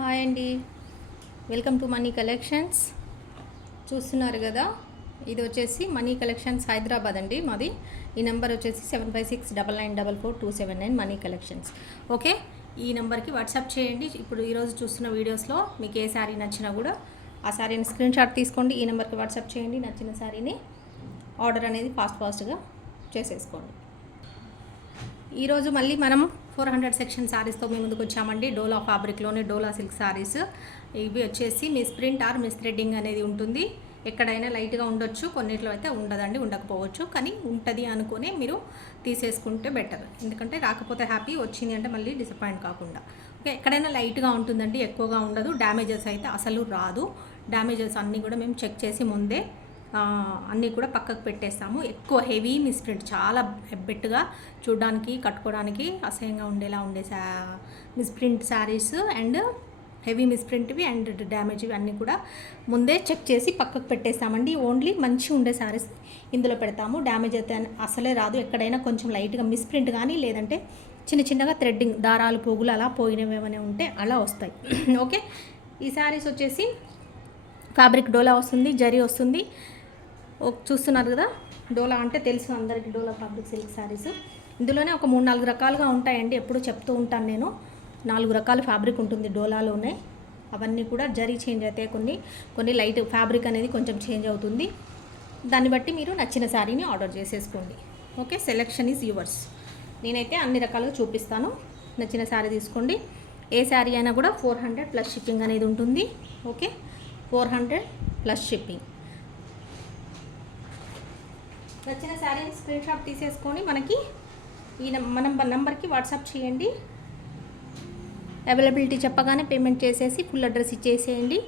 Hi అండి, welcome to money collections. చూస్తున్నారు కదా, ఇది వచ్చేసి మనీ కలెక్షన్స్ హైదరాబాద్ అండి మాది. ఈ నెంబర్ వచ్చేసి 7569944279 మనీ కలెక్షన్స్. ఓకే, ఈ నెంబర్కి వాట్సాప్ చేయండి. ఇప్పుడు ఈరోజు చూస్తున్న వీడియోస్లో మీకు ఏ శారీ నచ్చినా కూడా ఆ శారీని స్క్రీన్ షాట్ తీసుకోండి, ఈ నెంబర్కి వాట్సాప్ చేయండి. నచ్చిన శారీని ఆర్డర్ అనేది ఫాస్ట్గా చేసేసుకోండి. ఈరోజు మళ్ళీ మనం 400 సెక్షన్ శారీస్తో మేము ముందుకు వచ్చామండి. డోలా ఫ్యాబ్రిక్లోనే డోలా సిల్క్ శారీస్. ఇవి వచ్చేసి miss print are miss threading అనేది ఉంటుంది. ఎక్కడైనా లైట్గా ఉండొచ్చు, కొన్నిట్లో అయితే ఉండదండి, ఉండకపోవచ్చు. కానీ ఉంటుంది అనుకుని మీరు తీసేసుకుంటే బెటర్. ఎందుకంటే రాకపోతే హ్యాపీ, వచ్చింది అంటే మళ్ళీ డిసప్పాయింట్ కాకుండా. ఓకే, ఎక్కడైనా లైట్గా ఉంటుందండి, ఎక్కువగా ఉండదు. డ్యామేజెస్ అయితే అసలు రాదు. డ్యామేజెస్ అన్నీ కూడా మేము చెక్ చేసి ముందే అన్నీ కూడా పక్కకు పెట్టేస్తాము. ఎక్కువ హెవీ మిస్ప్రింట్, చాలా హెబ్బెట్టుగా చూడడానికి కట్టుకోవడానికి అసహ్యంగా ఉండేలా ఉండే మిస్ప్రింట్ శారీస్ అండ్ హెవీ మిస్ప్రింట్వి అండ్ డ్యామేజ్వి అన్నీ కూడా ముందే చెక్ చేసి పక్కకు పెట్టేస్తామండి. ఓన్లీ మంచిగా ఉండే శారీస్ ఇందులో పెడతాము. డ్యామేజ్ అయితే అసలే రాదు. ఎక్కడైనా కొంచెం లైట్గా మిస్ప్రింట్ కానీ లేదంటే చిన్నగా థ్రెడ్డింగ్ దారాలు పోగులు అలా పోయినవి ఏమైనా ఉంటే అలా వస్తాయి. ఓకే, ఈ శారీస్ వచ్చేసి ఫ్యాబ్రిక్ డోలా వస్తుంది, జరీ వస్తుంది. చూస్తున్నారు కదా, డోలా అంటే తెలుసు అందరికీ, డోలా ఫ్యాబ్రిక్ సిల్క్ శారీస్. ఇందులోనే ఒక 3-4 రకాలుగా ఉంటాయండి. ఎప్పుడు చెప్తూ ఉంటాను నేను, 4 రకాల ఫ్యాబ్రిక్ ఉంటుంది డోలాలోనే. అవన్నీ కూడా జరీ చేంజ్ అవుతాయి, కొన్ని లైట్ ఫ్యాబ్రిక్ అనేది కొంచెం చేంజ్ అవుతుంది. దాన్ని బట్టి మీరు నచ్చిన శారీని ఆర్డర్ చేసేసుకోండి. Okay, selection is yours. నేనైతే అన్ని రకాలుగా చూపిస్తాను, నచ్చిన శారీ తీసుకోండి. ఏ శారీ అయినా కూడా 400 ప్లస్ షిప్పింగ్ అనేది ఉంటుంది. Okay, 400 plus shipping. నచ్చిన శారీని స్క్రీన్ షాట్ తీసేసుకొని మనకి ఈ నంబర్కి వాట్సాప్ చేయండి. అవైలబిలిటీ చెప్పగానే పేమెంట్ చేసేసి ఫుల్ అడ్రస్ ఇచ్చేసేయండి.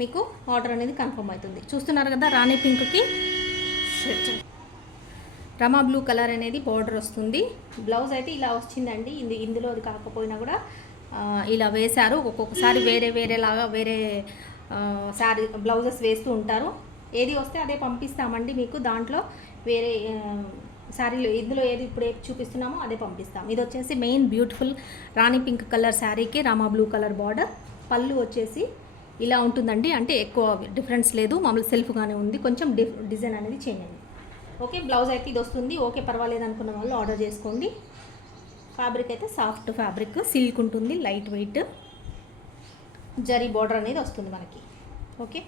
మీకు ఆర్డర్ అనేది కన్ఫర్మ్ అవుతుంది. చూస్తున్నారు కదా, రాణి పింక్కి రమా బ్లూ కలర్ అనేది బార్డర్ వస్తుంది. బ్లౌజ్ అయితే ఇలా వచ్చిందండి. ఇందులో అది కాకపోయినా కూడా ఇలా వేశారు. ఒక్కొక్కసారి వేరేలాగా వేరే శారీ బ్లౌజెస్ వేస్తూ ఉంటారు. ఏది వస్తే అదే పంపిస్తామండి మీకు. దాంట్లో వేరే శారీలో ఇందులో ఏది ఇప్పుడు చూపిస్తున్నామో అదే పంపిస్తాం. ఇది వచ్చేసి మెయిన్ బ్యూటిఫుల్ రాణి పింక్ కలర్ శారీకి రామా బ్లూ కలర్ బార్డర్. పళ్ళు వచ్చేసి ఇలా ఉంటుందండి, అంటే ఎక్కువ డిఫరెన్స్ లేదు, మామూలు సెల్ఫ్గానే ఉంది. కొంచెం డిజైన్ అనేది చేంజ్ అయింది. ఓకే, బ్లౌజ్ అయితే ఇది వస్తుంది. ఓకే, పర్వాలేదు అనుకున్న వాళ్ళు ఆర్డర్ చేసుకోండి. ఫ్యాబ్రిక్ అయితే సాఫ్ట్ ఫ్యాబ్రిక్, సిల్క్ ఉంటుంది, లైట్ వెయిట్, జరీ బార్డర్ అనేది వస్తుంది మనకి. ఓకే,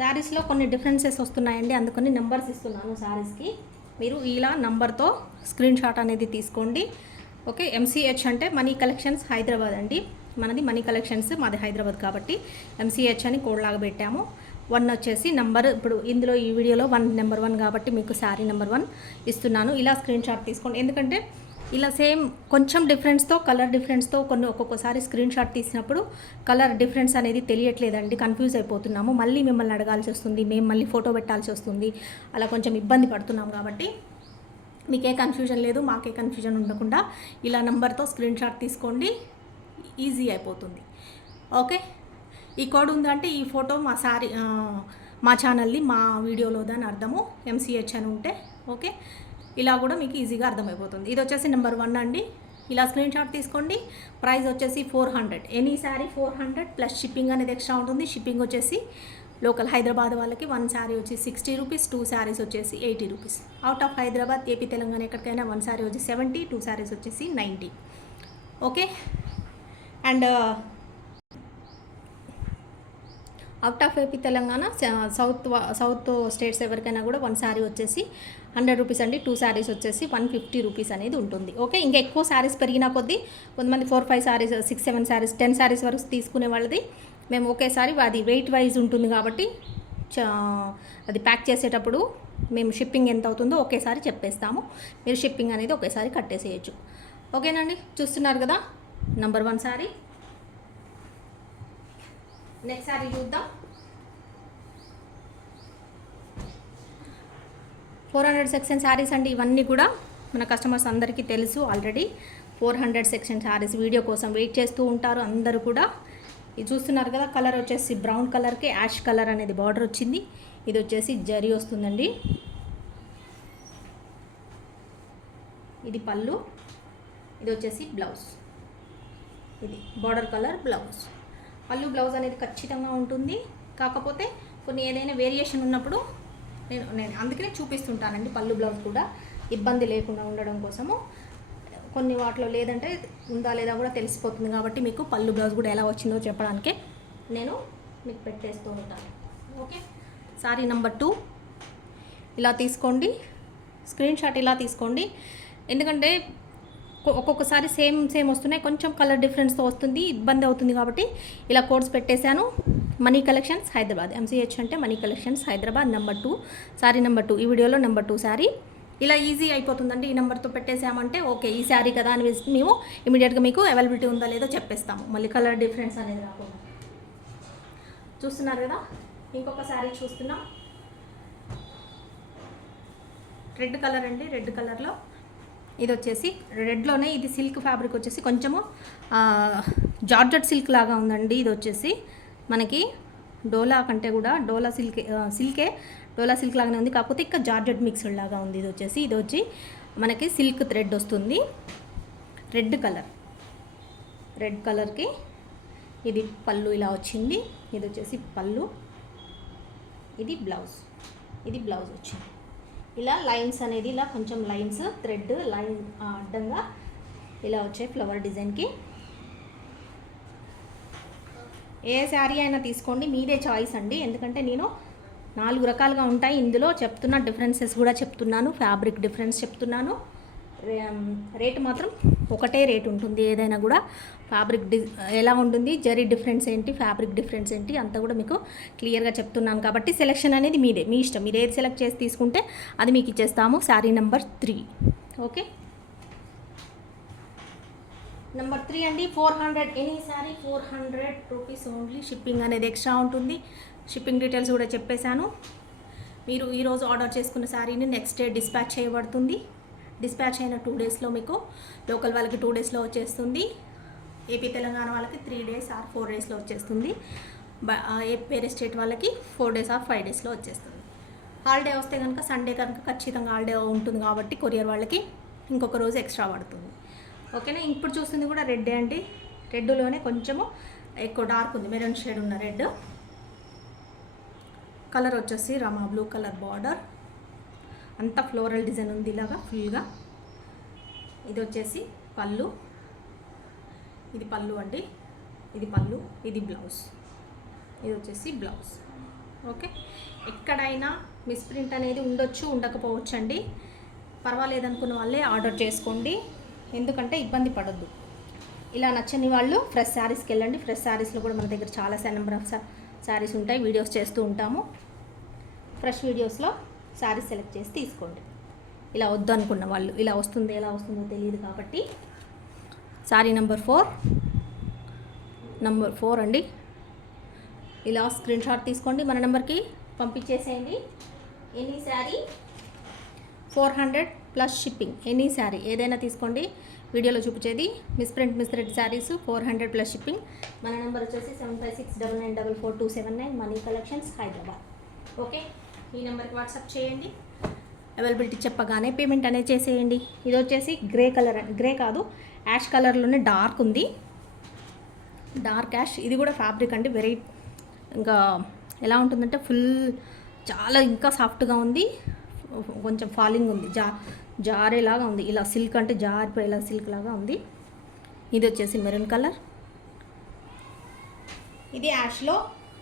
శారీస్లో కొన్ని డిఫరెన్సెస్ వస్తున్నాయండి, అందుకని నెంబర్స్ ఇస్తున్నాను శారీస్కి. మీరు ఇలా నంబర్తో స్క్రీన్ షాట్ అనేది తీసుకోండి. ఓకే, MCH అంటే మనీ కలెక్షన్స్ హైదరాబాద్ అండి. మనది మనీ కలెక్షన్స్, మాది హైదరాబాద్ కాబట్టి MCH అని కోడ్ లాగా పెట్టాము. 1 వచ్చేసి నంబర్, ఇప్పుడు ఇందులో ఈ వీడియోలో నెంబర్ 1 కాబట్టి మీకు శారీ నెంబర్ 1 ఇస్తున్నాను. ఇలా స్క్రీన్ షాట్ తీసుకోండి. ఎందుకంటే ఇలా సేమ్ కొంచెం డిఫరెన్స్తో, కలర్ డిఫరెన్స్తో ఒక్కొక్కసారి స్క్రీన్ షాట్ తీసినప్పుడు కలర్ డిఫరెన్స్ అనేది తెలియట్లేదండి, కన్ఫ్యూజ్ అయిపోతున్నాము. మళ్ళీ మిమ్మల్ని అడగాల్సి వస్తుంది, మేము మళ్ళీ ఫోటో పెట్టాల్సి వస్తుంది. అలా కొంచెం ఇబ్బంది పడుతున్నాం కాబట్టి మీకే కన్ఫ్యూజన్ లేదు, మాకే కన్ఫ్యూజన్ ఉండకుండా ఇలా నెంబర్తో స్క్రీన్ షాట్ తీసుకోండి, ఈజీ అయిపోతుంది. ఓకే, ఈ కోడ్ ఉందంటే ఈ ఫోటో మా శారీ మా ఛానల్ని మా వీడియోలో దాని అర్థము MCH అని ఉంటే ఓకే, ఇలా కూడా మీకు ఈజీగా అర్థమైపోతుంది. ఇది వచ్చేసి నెంబర్ 1 అండి. ఇలా స్క్రీన్ షాట్ తీసుకోండి. ప్రైస్ వచ్చేసి 400. ఎనీ శారీ 400 ప్లస్ షిప్పింగ్ అనేది ఎక్స్ట్రా ఉంటుంది. షిప్పింగ్ వచ్చేసి లోకల్ హైదరాబాద్ వాళ్ళకి 1 శారీ వచ్చి 60 రూపీస్, 2 శారీస్ వచ్చేసి 80 rupees. Out of Hyderabad, AP, Telangana ఎక్కడికైనా 1 శారీ వచ్చి 70, 2 శారీస్ వచ్చేసి 90. Okay, and out of AP, Telangana, south states ఎవరికైనా కూడా 1 శారీ వచ్చేసి 100 రూపీస్ అండి. 2 శారీస్ వచ్చేసి 150 రూపీస్ అనేది ఉంటుంది. ఓకే, ఇంకా ఎక్కువ శారీస్ పెరిగిన కొద్దీ కొంతమంది 4-5 శారీస్, 6-7 శారీస్, 10 శారీస్ వరకు తీసుకునే వాళ్ళది మేము ఒకేసారి అది వెయిట్ వైజ్ ఉంటుంది కాబట్టి అది ప్యాక్ చేసేటప్పుడు మేము షిప్పింగ్ ఎంత అవుతుందో ఒకేసారి చెప్పేస్తాము. మీరు షిప్పింగ్ అనేది ఒకేసారి కట్టేసేయచ్చు. ఓకేనండి, చూస్తున్నారు కదా, నెంబర్ 1 శారీ. నెక్స్ట్ శారీ చూద్దాం. 400 సెక్షన్ శారీస్ అండి. ఇవన్నీ కూడా మన కస్టమర్స్ అందరికీ తెలుసు ఆల్రెడీ. 400 సెక్షన్ శారీస్ వీడియో కోసం వెయిట్ చేస్తూ ఉంటారు అందరూ కూడా. ఇది చూస్తున్నారు కదా, కలర్ వచ్చేసి బ్రౌన్ కలర్కి యాష్ కలర్ అనేది బార్డర్ వచ్చింది. ఇది వచ్చేసి జరీ వస్తుందండి. ఇది పళ్ళు, ఇది వచ్చేసి బ్లౌజ్. ఇది బార్డర్ కలర్ బ్లౌజ్. పళ్ళు బ్లౌజ్ అనేది ఖచ్చితంగా ఉంటుంది. కాకపోతే కొన్ని ఏదైనా వేరియేషన్ ఉన్నప్పుడు నేను అందుకనే చూపిస్తుంటానండి. పళ్ళు బ్లౌజ్ కూడా ఇబ్బంది లేకుండా ఉండడం కోసము. కొన్ని వాటిలో లేదంటే ఉందా లేదా కూడా తెలిసిపోతుంది కాబట్టి మీకు పళ్ళు బ్లౌజ్ కూడా ఎలా వచ్చిందో చెప్పడానికే నేను మీకు పెట్టేస్తూ ఉంటాను. ఓకే, సారీ నెంబర్ 2 ఇలా తీసుకోండి, స్క్రీన్ షాట్ ఇలా తీసుకోండి. ఎందుకంటే ఒక్కొక్కసారి సేమ్ వస్తున్నాయి, కొంచెం కలర్ డిఫరెన్స్తో వస్తుంది, ఇబ్బంది అవుతుంది కాబట్టి ఇలా కోడ్స్ పెట్టేశాను. మనీ కలెక్షన్స్ హైదరాబాద్, MCH అంటే money collections Hyderabad number 2, sorry number 2. ఈ వీడియోలో నెంబర్ 2 శారీ ఇలా ఈజీ అయిపోతుందండి. ఈ నెంబర్తో పెట్టేసామంటే ఓకే ఈ శారీ కదా అని మేము ఇమీడియట్గా మీకు అవైలబిలిటీ ఉందా లేదో చెప్పేస్తాము. మళ్ళీ కలర్ డిఫరెన్స్ అనేది రాకుండా. చూస్తున్నారు కదా, ఇంకొక శారీ చూస్తున్నాం. రెడ్ కలర్ అండి, రెడ్ కలర్లో ఇది వచ్చేసి రెడ్లోనే ఇది సిల్క్ ఫ్యాబ్రిక్ వచ్చేసి కొంచెము జార్జెట్ సిల్క్ లాగా ఉందండి. ఇది వచ్చేసి మనకి డోలా కంటే కూడా డోలా డోలా సిల్క్ లాగానే ఉంది, కాకపోతే ఇంకా జార్జెట్ మిక్స్డ్ లాగా ఉంది. ఇది వచ్చి మనకి సిల్క్ థ్రెడ్ వస్తుంది. రెడ్ కలర్కి ఇది పళ్ళు ఇలా వచ్చింది. ఇది వచ్చేసి పళ్ళు, ఇది బ్లౌజ్ వచ్చింది. ఇలా లైన్స్ అనేది ఇలా కొంచెం లైన్స్ థ్రెడ్ లైన్ అడ్డంగా ఇలా వచ్చాయి ఫ్లవర్ డిజైన్కి. ఏ శారీ అయినా తీసుకోండి, మీదే చాయిస్ అండి. ఎందుకంటే నేను 4 రకాలుగా ఉంటాయి ఇందులో చెప్తున్న డిఫరెన్సెస్ కూడా చెప్తున్నాను, ఫ్యాబ్రిక్ డిఫరెన్స్ చెప్తున్నాను. రేటు మాత్రం ఒకటే రేట్ ఉంటుంది ఏదైనా కూడా. ఫ్యాబ్రిక్ ఎలా ఉంటుంది, జరీ డిఫరెన్స్ ఏంటి, ఫ్యాబ్రిక్ డిఫరెన్స్ ఏంటి అంతా కూడా మీకు క్లియర్గా చెప్తున్నాను. కాబట్టి సెలెక్షన్ అనేది మీదే, మీ ఇష్టం. మీరు ఏది సెలెక్ట్ చేసి తీసుకుంటే అది మీకు ఇచ్చేస్తాము. శారీ నెంబర్ 3. ఓకే, నెంబర్ 3 అండి. 400 any sari 400 rupees only. Shipping అనేది ఎక్స్ట్రా ఉంటుంది. షిప్పింగ్ డీటెయిల్స్ కూడా చెప్పేశాను. మీరు ఈరోజు ఆర్డర్ చేసుకున్న శారీని నెక్స్ట్ డే డిస్పాచ్ చేయబడుతుంది. డిస్పాచ్ అయిన 2 డేస్లో మీకు, లోకల్ వాళ్ళకి 2 డేస్లో వచ్చేస్తుంది. ఏపీ తెలంగాణ వాళ్ళకి 3 డేస్ ఆర్ 4 డేస్లో వచ్చేస్తుంది. వేరే స్టేట్ వాళ్ళకి 4 డేస్ ఆర్ 5 డేస్లో వచ్చేస్తుంది. హాలిడే వస్తే కనుక సండే కనుక ఖచ్చితంగా హాలిడే ఉంటుంది కాబట్టి కొరియర్ వాళ్ళకి ఇంకొక రోజు ఎక్స్ట్రా పడుతుంది. ఓకేనా, ఇప్పుడు చూస్తుంది కూడా రెడ్ అండి. రెడ్లోనే కొంచెము ఎక్కువ డార్క్ ఉంది, మెరూన్ షేడ్ ఉన్న రెడ్ కలర్ వచ్చేసి రమా బ్లూ కలర్ బార్డర్, అంతా ఫ్లోరల్ డిజైన్ ఉంది ఇలాగా ఫుల్గా. ఇది వచ్చేసి పళ్ళు, ఇది పళ్ళు అండి, ఇది పళ్ళు, ఇది బ్లౌజ్. ఇది వచ్చేసి బ్లౌజ్. ఓకే, ఎక్కడైనా మిస్ప్రింట్ అనేది ఉండొచ్చు, ఉండకపోవచ్చు అండి. పర్వాలేదనుకున్న వాళ్ళే ఆర్డర్ చేసుకోండి, ఎందుకంటే ఇబ్బంది పడొద్దు. ఇలా నచ్చని వాళ్ళు ఫ్రెష్ శారీస్కి వెళ్ళండి. ఫ్రెష్ శారీస్లో కూడా మన దగ్గర చాలా నెంబర్ ఆఫ్ శారీస్ ఉంటాయి, వీడియోస్ చేస్తూ ఉంటాము. ఫ్రెష్ వీడియోస్లో శారీస్ సెలెక్ట్ చేసి తీసుకోండి. ఇలా వద్దు అనుకున్న వాళ్ళు, ఇలా వస్తుంది ఎలా వస్తుందో తెలియదు కాబట్టి. శారీ నెంబర్ 4 అండి. ఇలా స్క్రీన్ షాట్ తీసుకోండి, మన నెంబర్కి పంపించేసేయండి. Any sari 400 plus shipping. Any sari ఏదైనా తీసుకోండి, వీడియోలో చూపించేది మిస్ప్రింట్ శారీస్ 400 ప్లస్ షిప్పింగ్. మన నెంబర్ వచ్చేసి 7569944279 మనీ కలెక్షన్స్ హైదరాబాద్. ఓకే, ఈ నెంబర్కి వాట్సాప్ చేయండి. అవైలబిలిటీ చెప్పగానే పేమెంట్ అనేది చేసేయండి. ఇది వచ్చేసి గ్రే కలర్, గ్రే కాదు యాష్ కలర్లోనే డార్క్ ఉంది, డార్క్ యాష్. ఇది కూడా ఫ్యాబ్రిక్ అండి, వెరీ ఇంకా ఎలా ఉంటుందంటే ఫుల్ చాలా ఇంకా సాఫ్ట్గా ఉంది, కొంచెం ఫాలింగ్ ఉంది, జారేలాగా ఉంది. ఇలా సిల్క్ అంటే జారిపోయేలా సిల్క్ లాగా ఉంది. ఇది వచ్చేసి మెరూన్ కలర్, ఇది యాష్లో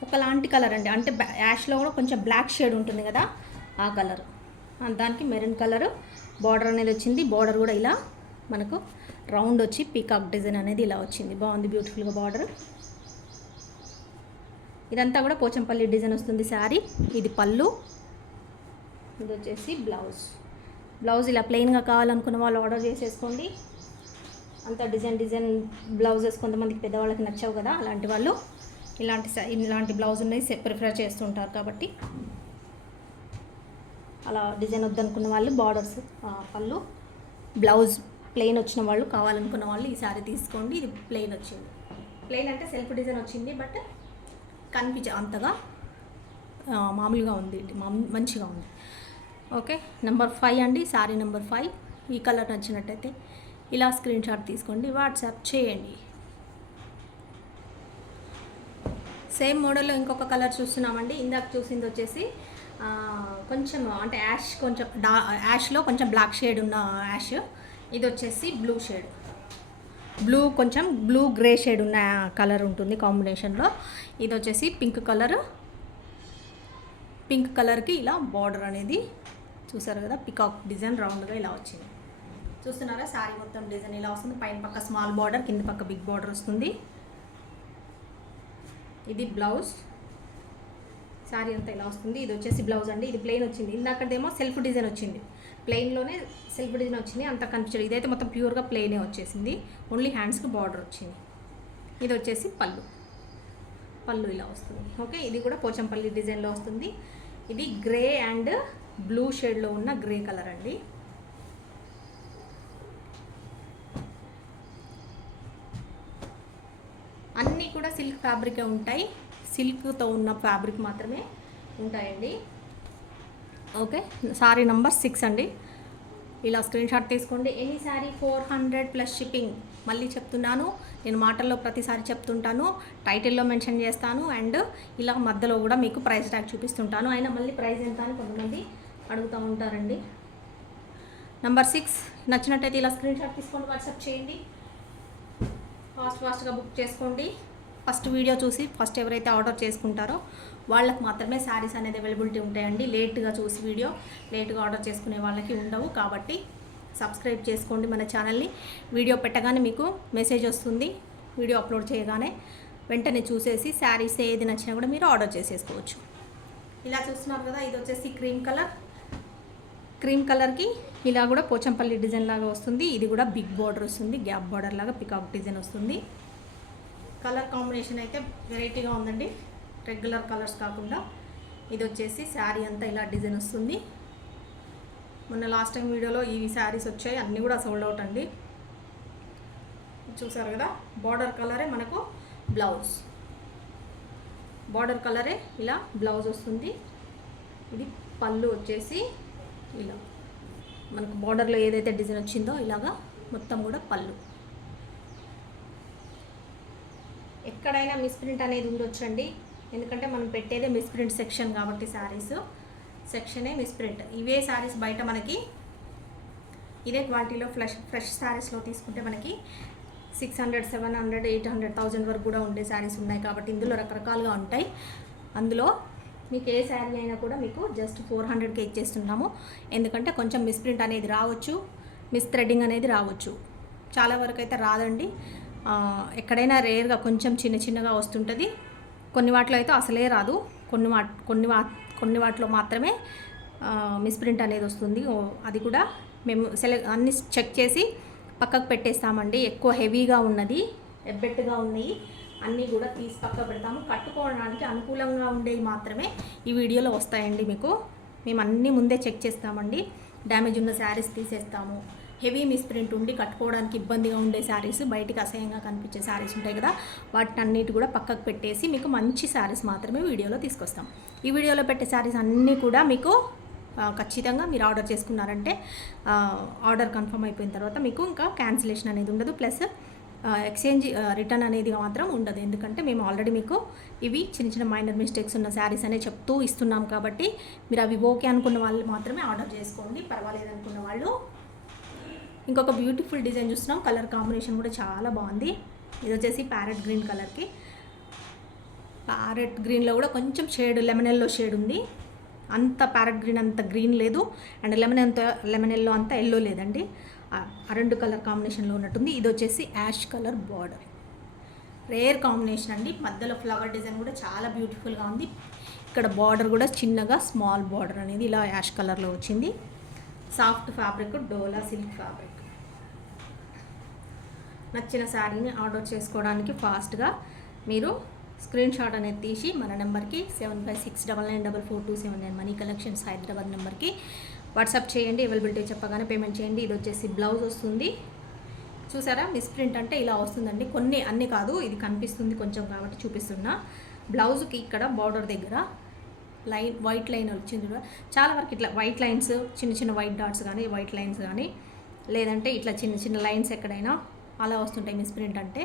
ఒకలాంటి కలర్ అండి. అంటే యాష్లో కూడా కొంచెం బ్లాక్ షేడ్ ఉంటుంది కదా, ఆ కలర్. దానికి మెరూన్ కలర్ బార్డర్ అనేది వచ్చింది. బార్డర్ కూడా ఇలా మనకు రౌండ్ వచ్చి పీకాక్ డిజైన్ అనేది ఇలా వచ్చింది, బాగుంది బ్యూటిఫుల్గా బార్డర్. ఇదంతా కూడా పోచంపల్లి డిజైన్ వస్తుంది శారీ. ఇది పళ్ళు, ఇది వచ్చేసి బ్లౌజ్. ఇలా ప్లెయిన్గా కావాలనుకున్న వాళ్ళు ఆర్డర్ చేసేసుకోండి. అంత డిజైన్ బ్లౌజెస్ కొంతమందికి పెద్దవాళ్ళకి నచ్చవు కదా, అలాంటి వాళ్ళు ఇలాంటి బ్లౌజ్ ఉన్నాయి ప్రిఫర్ చేస్తుంటారు కాబట్టి అలా డిజైన్ వద్దనుకున్న వాళ్ళు బార్డర్స్, పళ్ళు, బ్లౌజ్ ప్లెయిన్ వచ్చిన వాళ్ళు కావాలనుకున్న వాళ్ళు ఈ శారీ తీసుకోండి. ఇది ప్లెయిన్ వచ్చింది, ప్లెయిన్ అంటే సెల్ఫ్ డిజైన్ వచ్చింది, బట్ అంతగా మామూలుగా ఉంది, మంచిగా ఉంది. ఓకే, నెంబర్ 5 అండి, శారీ నెంబర్ 5. ఈ కలర్ నచ్చినట్టయితే ఇలా స్క్రీన్ షాట్ తీసుకోండి, వాట్సాప్ చేయండి. సేమ్ మోడల్లో ఇంకొక కలర్ చూస్తున్నామండి. ఇందాక చూసింది వచ్చేసి కొంచెం అంటే యాష్, కొంచెం యాష్లో కొంచెం బ్లాక్ షేడ్ ఉన్న యాష్. ఇది వచ్చేసి బ్లూ షేడ్, కొంచెం బ్లూ గ్రే షేడ్ ఉన్న కలర్ ఉంటుంది కాంబినేషన్లో. ఇది వచ్చేసి పింక్ కలర్కి ఇలా బార్డర్ అనేది చూసారు కదా, పికాక్ డిజైన్ రౌండ్గా ఇలా వచ్చింది. చూస్తున్నారా శారీ మొత్తం డిజైన్ ఇలా వస్తుంది. పైన పక్క స్మాల్ బార్డర్, కింద పక్క బిగ్ బార్డర్ వస్తుంది. ఇది బ్లౌజ్, శారీ అంతా ఇలా వస్తుంది. ఇది వచ్చేసి బ్లౌజ్ అండి. ఇది ప్లెయిన్ వచ్చింది. ఇందాకదేమో సెల్ఫ్ డిజైన్ వచ్చింది, ప్లెయిన్లోనే సెల్ఫ్ డిజైన్ వచ్చింది, అంత కనిపించదు. ఇదైతే మొత్తం ప్యూర్గా ప్లెయినే వచ్చేసింది, ఓన్లీ హ్యాండ్స్కి బార్డర్ వచ్చింది. ఇది వచ్చేసి పళ్ళు ఇలా వస్తుంది. ఓకే, ఇది కూడా పోచంపల్లి డిజైన్లో వస్తుంది. ఇది గ్రే అండ్ బ్లూ షేడ్లో ఉన్న గ్రే కలర్ అండి. అన్నీ కూడా సిల్క్ ఫ్యాబ్రికే ఉంటాయి, సిల్క్తో ఉన్న ఫ్యాబ్రిక్ మాత్రమే ఉంటాయండి. ఓకే, సారీ నంబర్ 6 అండి. ఇలా స్క్రీన్ షాట్ తీసుకోండి. Any sari 400 plus shipping. మళ్ళీ చెప్తున్నాను, నేను మాటల్లో ప్రతిసారి చెప్తుంటాను, టైటిల్లో మెన్షన్ చేస్తాను, అండ్ ఇలా మధ్యలో కూడా మీకు ప్రైస్ ట్యాగ్ చూపిస్తుంటాను. అయినా మళ్ళీ ప్రైస్ ఎంత అని కొంతమంది అడుగుతూ ఉంటారండి. నంబర్ 6 నచ్చినట్టయితే ఇలా స్క్రీన్ షాట్ తీసుకోండి, వాట్సాప్ చేయండి, ఫాస్ట్గా బుక్ చేసుకోండి. ఫస్ట్ వీడియో చూసి ఫస్ట్ ఎవరైతే ఆర్డర్ చేసుకుంటారో వాళ్ళకి మాత్రమే శారీస్ అనేది అవైలబిలిటీ ఉంటాయండి. లేట్గా చూసి లేట్గా ఆర్డర్ చేసుకునే వాళ్ళకి ఉండవు. కాబట్టి సబ్స్క్రైబ్ చేసుకోండి మన ఛానల్ని. వీడియో పెట్టగానే మీకు మెసేజ్ వస్తుంది, వీడియో అప్లోడ్ చేయగానే వెంటనే చూసేసి శారీస్ ఏది నచ్చినా కూడా మీరు ఆర్డర్ చేసేసుకోవచ్చు. ఇలా చూస్తున్నారు కదా, ఇది వచ్చేసి క్రీమ్ కలర్కి ఇలా కూడా పోచంపల్లి డిజైన్ లాగా వస్తుంది. ఇది కూడా బిగ్ బార్డర్ వస్తుంది, గ్యాప్ బార్డర్ లాగా పికాక్ డిజైన్ వస్తుంది. కలర్ కాంబినేషన్ అయితే వెరైటీగా ఉందండి, రెగ్యులర్ కలర్స్ కాకుండా. ఇది వచ్చేసి శారీ అంతా ఇలా డిజైన్ వస్తుంది. మొన్న లాస్ట్ టైం వీడియోలో ఈ శారీస్ వచ్చాయి, అన్నీ కూడా సోల్డ్ అవుట్ అండి. చూసారు కదా, బార్డర్ కలరే మనకు బ్లౌజ్, బార్డర్ కలరే ఇలా బ్లౌజ్ వస్తుంది. ఇది పళ్ళు వచ్చేసి ఇలా మనకు బార్డర్లో ఏదైతే డిజైన్ వచ్చిందో ఇలాగా మొత్తం కూడా పళ్ళు. ఎక్కడైనా మిస్ప్రింట్ అనేది ఉండొచ్చండి, ఎందుకంటే మనం పెట్టేదే మిస్ప్రింట్ సెక్షన్ కాబట్టి శారీస్ సెక్షనే మిస్ప్రింట్. ఇవే శారీస్ బయట మనకి ఇదే క్వాలిటీలో ఫ్రెష్ శారీస్లో తీసుకుంటే మనకి 600, 700, 800, 1000 వరకు కూడా ఉండే శారీస్ ఉన్నాయి. కాబట్టి ఇందులో రకరకాలుగా ఉంటాయి. అందులో మీకు ఏ శారీ అయినా కూడా మీకు జస్ట్ 400కే ఇచ్చేస్తున్నాము. ఎందుకంటే కొంచెం మిస్ప్రింట్ అనేది రావచ్చు, మిస్ థ్రెడ్డింగ్ అనేది రావచ్చు, చాలా వరకు అయితే రాదండి. ఎక్కడైనా రేర్గా కొంచెం చిన్నగా వస్తుంటుంది. కొన్ని వాటిలో అయితే అసలే రాదు, కొన్ని వాటిలో మాత్రమే మిస్ప్రింట్ అనేది వస్తుంది. అది కూడా మేము అన్ని చెక్ చేసి పక్కకు పెట్టేస్తామండి. ఎక్కువ హెవీగా ఉన్నది, ఎబ్బెట్టుగా ఉన్నాయి అన్నీ కూడా తీసి పక్క పెడతాము. కట్టుకోవడానికి అనుకూలంగా ఉండేవి మాత్రమే ఈ వీడియోలో వస్తాయండి. మేము అన్నీ ముందే చెక్ చేస్తామండి. డ్యామేజ్ ఉన్న శారీస్ తీసేస్తాము. హెవీ మిస్ప్రింట్ ఉండి కట్టుకోవడానికి ఇబ్బందిగా ఉండే శారీస్, బయటికి అసహ్యంగా కనిపించే శారీస్ ఉంటాయి కదా, వాటిని అన్నిటి కూడా పక్కకు పెట్టేసి మీకు మంచి శారీస్ మాత్రమే వీడియోలో తీసుకొస్తాం. ఈ వీడియోలో పెట్టే శారీస్ అన్నీ కూడా మీకు ఖచ్చితంగా మీరు ఆర్డర్ చేసుకున్నారంటే ఆర్డర్ కన్ఫర్మ్ అయిపోయిన తర్వాత మీకు ఇంకా క్యాన్సిలేషన్ అనేది ఉండదు. ప్లస్ ఎక్స్చేంజ్ రిటర్న్ అనేది మాత్రం ఉండదు. ఎందుకంటే మేము ఆల్రెడీ మీకు ఇవి చిన్న మైనర్ మిస్టేక్స్ ఉన్న శారీస్ అనే చెప్తూ ఇస్తున్నాం. కాబట్టి మీరు అవి ఓకే అనుకున్న వాళ్ళు మాత్రమే ఆర్డర్ చేసుకోండి, పర్వాలేదు అనుకున్న వాళ్ళు. ఇంకొక బ్యూటిఫుల్ డిజైన్ చూస్తున్నాం, కలర్ కాంబినేషన్ కూడా చాలా బాగుంది. ఇది వచ్చేసి ప్యారెట్ గ్రీన్ కలర్కి, ప్యారెట్ గ్రీన్లో కూడా కొంచెం షేడ్ లెమన్ ఎల్లో షేడ్ ఉంది. అంత ప్యారెట్ గ్రీన్ అంత గ్రీన్ లేదు, అండ్ లెమన్ ఎల్లో అంత ఎల్లో లేదండి. ఆ రెండు కలర్ కాంబినేషన్లో ఉన్నట్టుంది. ఇది వచ్చేసి ash colour border, rare combination అండి. మధ్యలో ఫ్లవర్ డిజైన్ కూడా చాలా బ్యూటిఫుల్గా ఉంది. ఇక్కడ బార్డర్ కూడా చిన్నగా స్మాల్ బార్డర్ అనేది ఇలా యాష్ కలర్లో వచ్చింది. సాఫ్ట్ ఫ్యాబ్రిక్, డోలా సిల్క్ ఫ్యాబ్రిక్. నచ్చిన శారీని ఆర్డర్ చేసుకోవడానికి ఫాస్ట్గా మీరు స్క్రీన్ షాట్ అనేది తీసి మన నెంబర్కి 7569944279 మనీ కలెక్షన్స్ హైదరాబాద్ నెంబర్కి వాట్సాప్ చేయండి. అవైలబిలిటీ చెప్పగానే పేమెంట్ చేయండి. ఇది వచ్చేసి బ్లౌజ్ వస్తుంది. చూసారా, మిస్ప్రింట్ అంటే ఇలా వస్తుందండి. అన్నీ కాదు, ఇది కనిపిస్తుంది కొంచెం కాబట్టి చూపిస్తున్నా. బ్లౌజ్కి ఇక్కడ బార్డర్ దగ్గర వైట్ లైన్ వచ్చింది. చాలా వరకు ఇట్లా వైట్ లైన్స్, చిన్న వైట్ డాట్స్ కానీ వైట్ లైన్స్ కానీ, లేదంటే ఇట్లా చిన్న లైన్స్ ఎక్కడైనా అలా వస్తుంటాయి. మిస్ప్రింట్ అంటే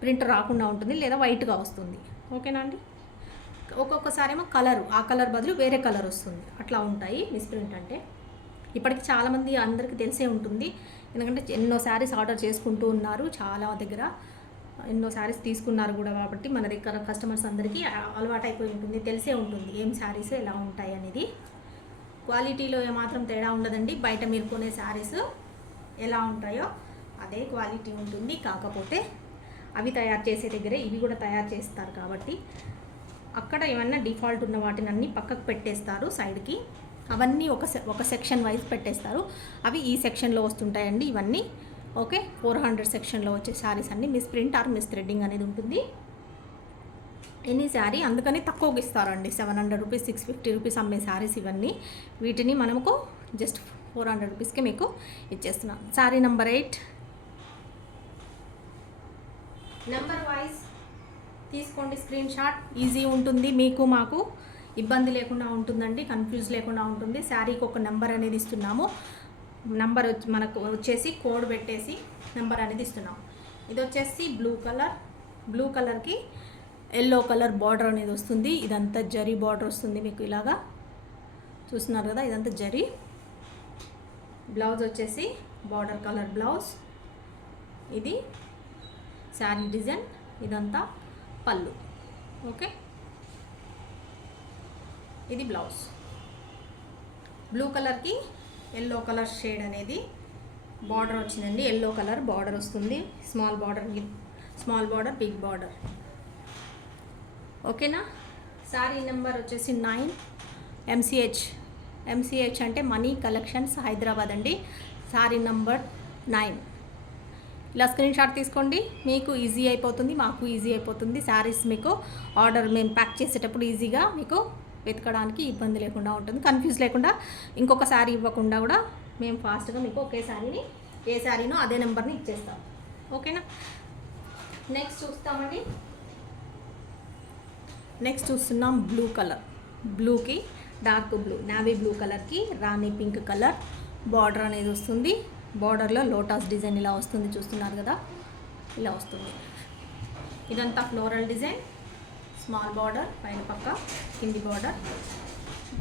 ప్రింట్ రాకుండా ఉంటుంది, లేదా వైట్గా వస్తుంది. ఓకేనా అండి. ఒక్కొక్కసారి ఏమో కలరు, ఆ కలర్ బదులు వేరే కలర్ వస్తుంది. అట్లా ఉంటాయి మిస్ప్రింట్ అంటే. ఇప్పటికి చాలామంది అందరికీ తెలిసే ఉంటుంది, ఎందుకంటే ఎన్నో శారీస్ ఆర్డర్ చేసుకుంటూ ఉన్నారు, చాలా దగ్గర ఎన్నో శారీస్ తీసుకున్నారు కూడా, కాబట్టి మన దగ్గర కస్టమర్స్ అందరికీ అలవాటు అయిపోయి ఉంటుంది, తెలిసే ఉంటుంది ఏం శారీస్ ఎలా ఉంటాయి అనేది. క్వాలిటీలో ఏమాత్రం తేడా ఉండదండి. బయట మీరు కొనే శారీస్ ఎలా ఉంటాయో అదే క్వాలిటీ ఉంటుంది. కాకపోతే అవి తయారు చేసే దగ్గరే ఇవి కూడా తయారు చేస్తారు కాబట్టి అక్కడ ఏమన్నా డిఫాల్ట్ ఉన్న వాటిని అన్నీ పక్కకు పెట్టేస్తారు సైడ్కి. అవన్నీ ఒక సెక్షన్ వైజ్ పెట్టేస్తారు. అవి ఈ సెక్షన్లో వస్తుంటాయండి ఇవన్నీ. ఓకే, 400 సెక్షన్లో వచ్చే శారీస్ అన్నీ miss print are miss threading అనేది ఉంటుంది. ఎనీ శారీ అందుకని తక్కువకి ఇస్తారండి. 700 రూపీస్, 650 రూపీస్ అమ్మే శారీస్ ఇవన్నీ. వీటిని మనకు జస్ట్ 400 రూపీస్కి మీకు ఇచ్చేస్తున్నాను. శారీ నెంబర్ 8 నెంబర్ వైజ్ తీసుకోండి స్క్రీన్ షాట్. ఈజీ ఉంటుంది, మీకు మాకు ఇబ్బంది లేకుండా ఉంటుందండి, కన్ఫ్యూజ్ లేకుండా ఉంటుంది. శారీకి ఒక నెంబర్ అనేది ఇస్తున్నాము. నెంబర్ మనకు వచ్చేసి కోడ్ పెట్టేసి నెంబర్ అనేది ఇస్తున్నాము. ఇది వచ్చేసి బ్లూ కలర్కి ఎల్లో కలర్ బార్డర్ అనేది వస్తుంది. ఇదంతా జరీ బార్డర్ వస్తుంది మీకు, ఇలాగా చూస్తున్నారు కదా, ఇదంతా జరీ. బ్లౌజ్ వచ్చేసి బార్డర్ కలర్ బ్లౌజ్. ఇది శారీ డిజైన్, ఇదంతా పళ్ళు. ఓకే, ఇది బ్లౌజ్. బ్లూ కలర్కి ఎల్లో కలర్ షేడ్ అనేది బార్డర్ వచ్చిందండి. ఎల్లో కలర్ బార్డర్ వస్తుంది, స్మాల్ బార్డర్ బిగ్ బార్డర్. ఓకేనా. శారీ నెంబర్ వచ్చేసి 9 ఎంసీహెచ్ అంటే మనీ కలెక్షన్స్ హైదరాబాద్ అండి. శారీ నెంబర్ 9. ఇలా స్క్రీన్ షాట్ తీసుకోండి, మీకు ఈజీ అయిపోతుంది, మాకు ఈజీ అయిపోతుంది. శారీస్ మీకు ఆర్డర్ మేము ప్యాక్ చేసేటప్పుడు ఈజీగా మీకు వెతకడానికి ఇబ్బంది లేకుండా ఉంటుంది, కన్ఫ్యూజ్ లేకుండా. ఇంకొక శారీ ఇవ్వకుండా కూడా మేము ఫాస్ట్గా మీకు ఒకే శారీని, ఏ శారీనో అదే నెంబర్ని ఇచ్చేస్తాం. ఓకేనా. నెక్స్ట్ చూస్తామండి. నెక్స్ట్ చూస్తున్నాం బ్లూ కలర్. బ్లూకి డార్క్ బ్లూ, నావీ బ్లూ కలర్కి రాణి పింక్ కలర్ బార్డర్ అనేది వస్తుంది. బార్డర్లో లోటస్ డిజైన్ ఇలా వస్తుంది, చూస్తున్నారు కదా, ఇలా వస్తుంది. ఇదంతా ఫ్లోరల్ డిజైన్, స్మాల్ బార్డర్ పైన పక్క, కింది border,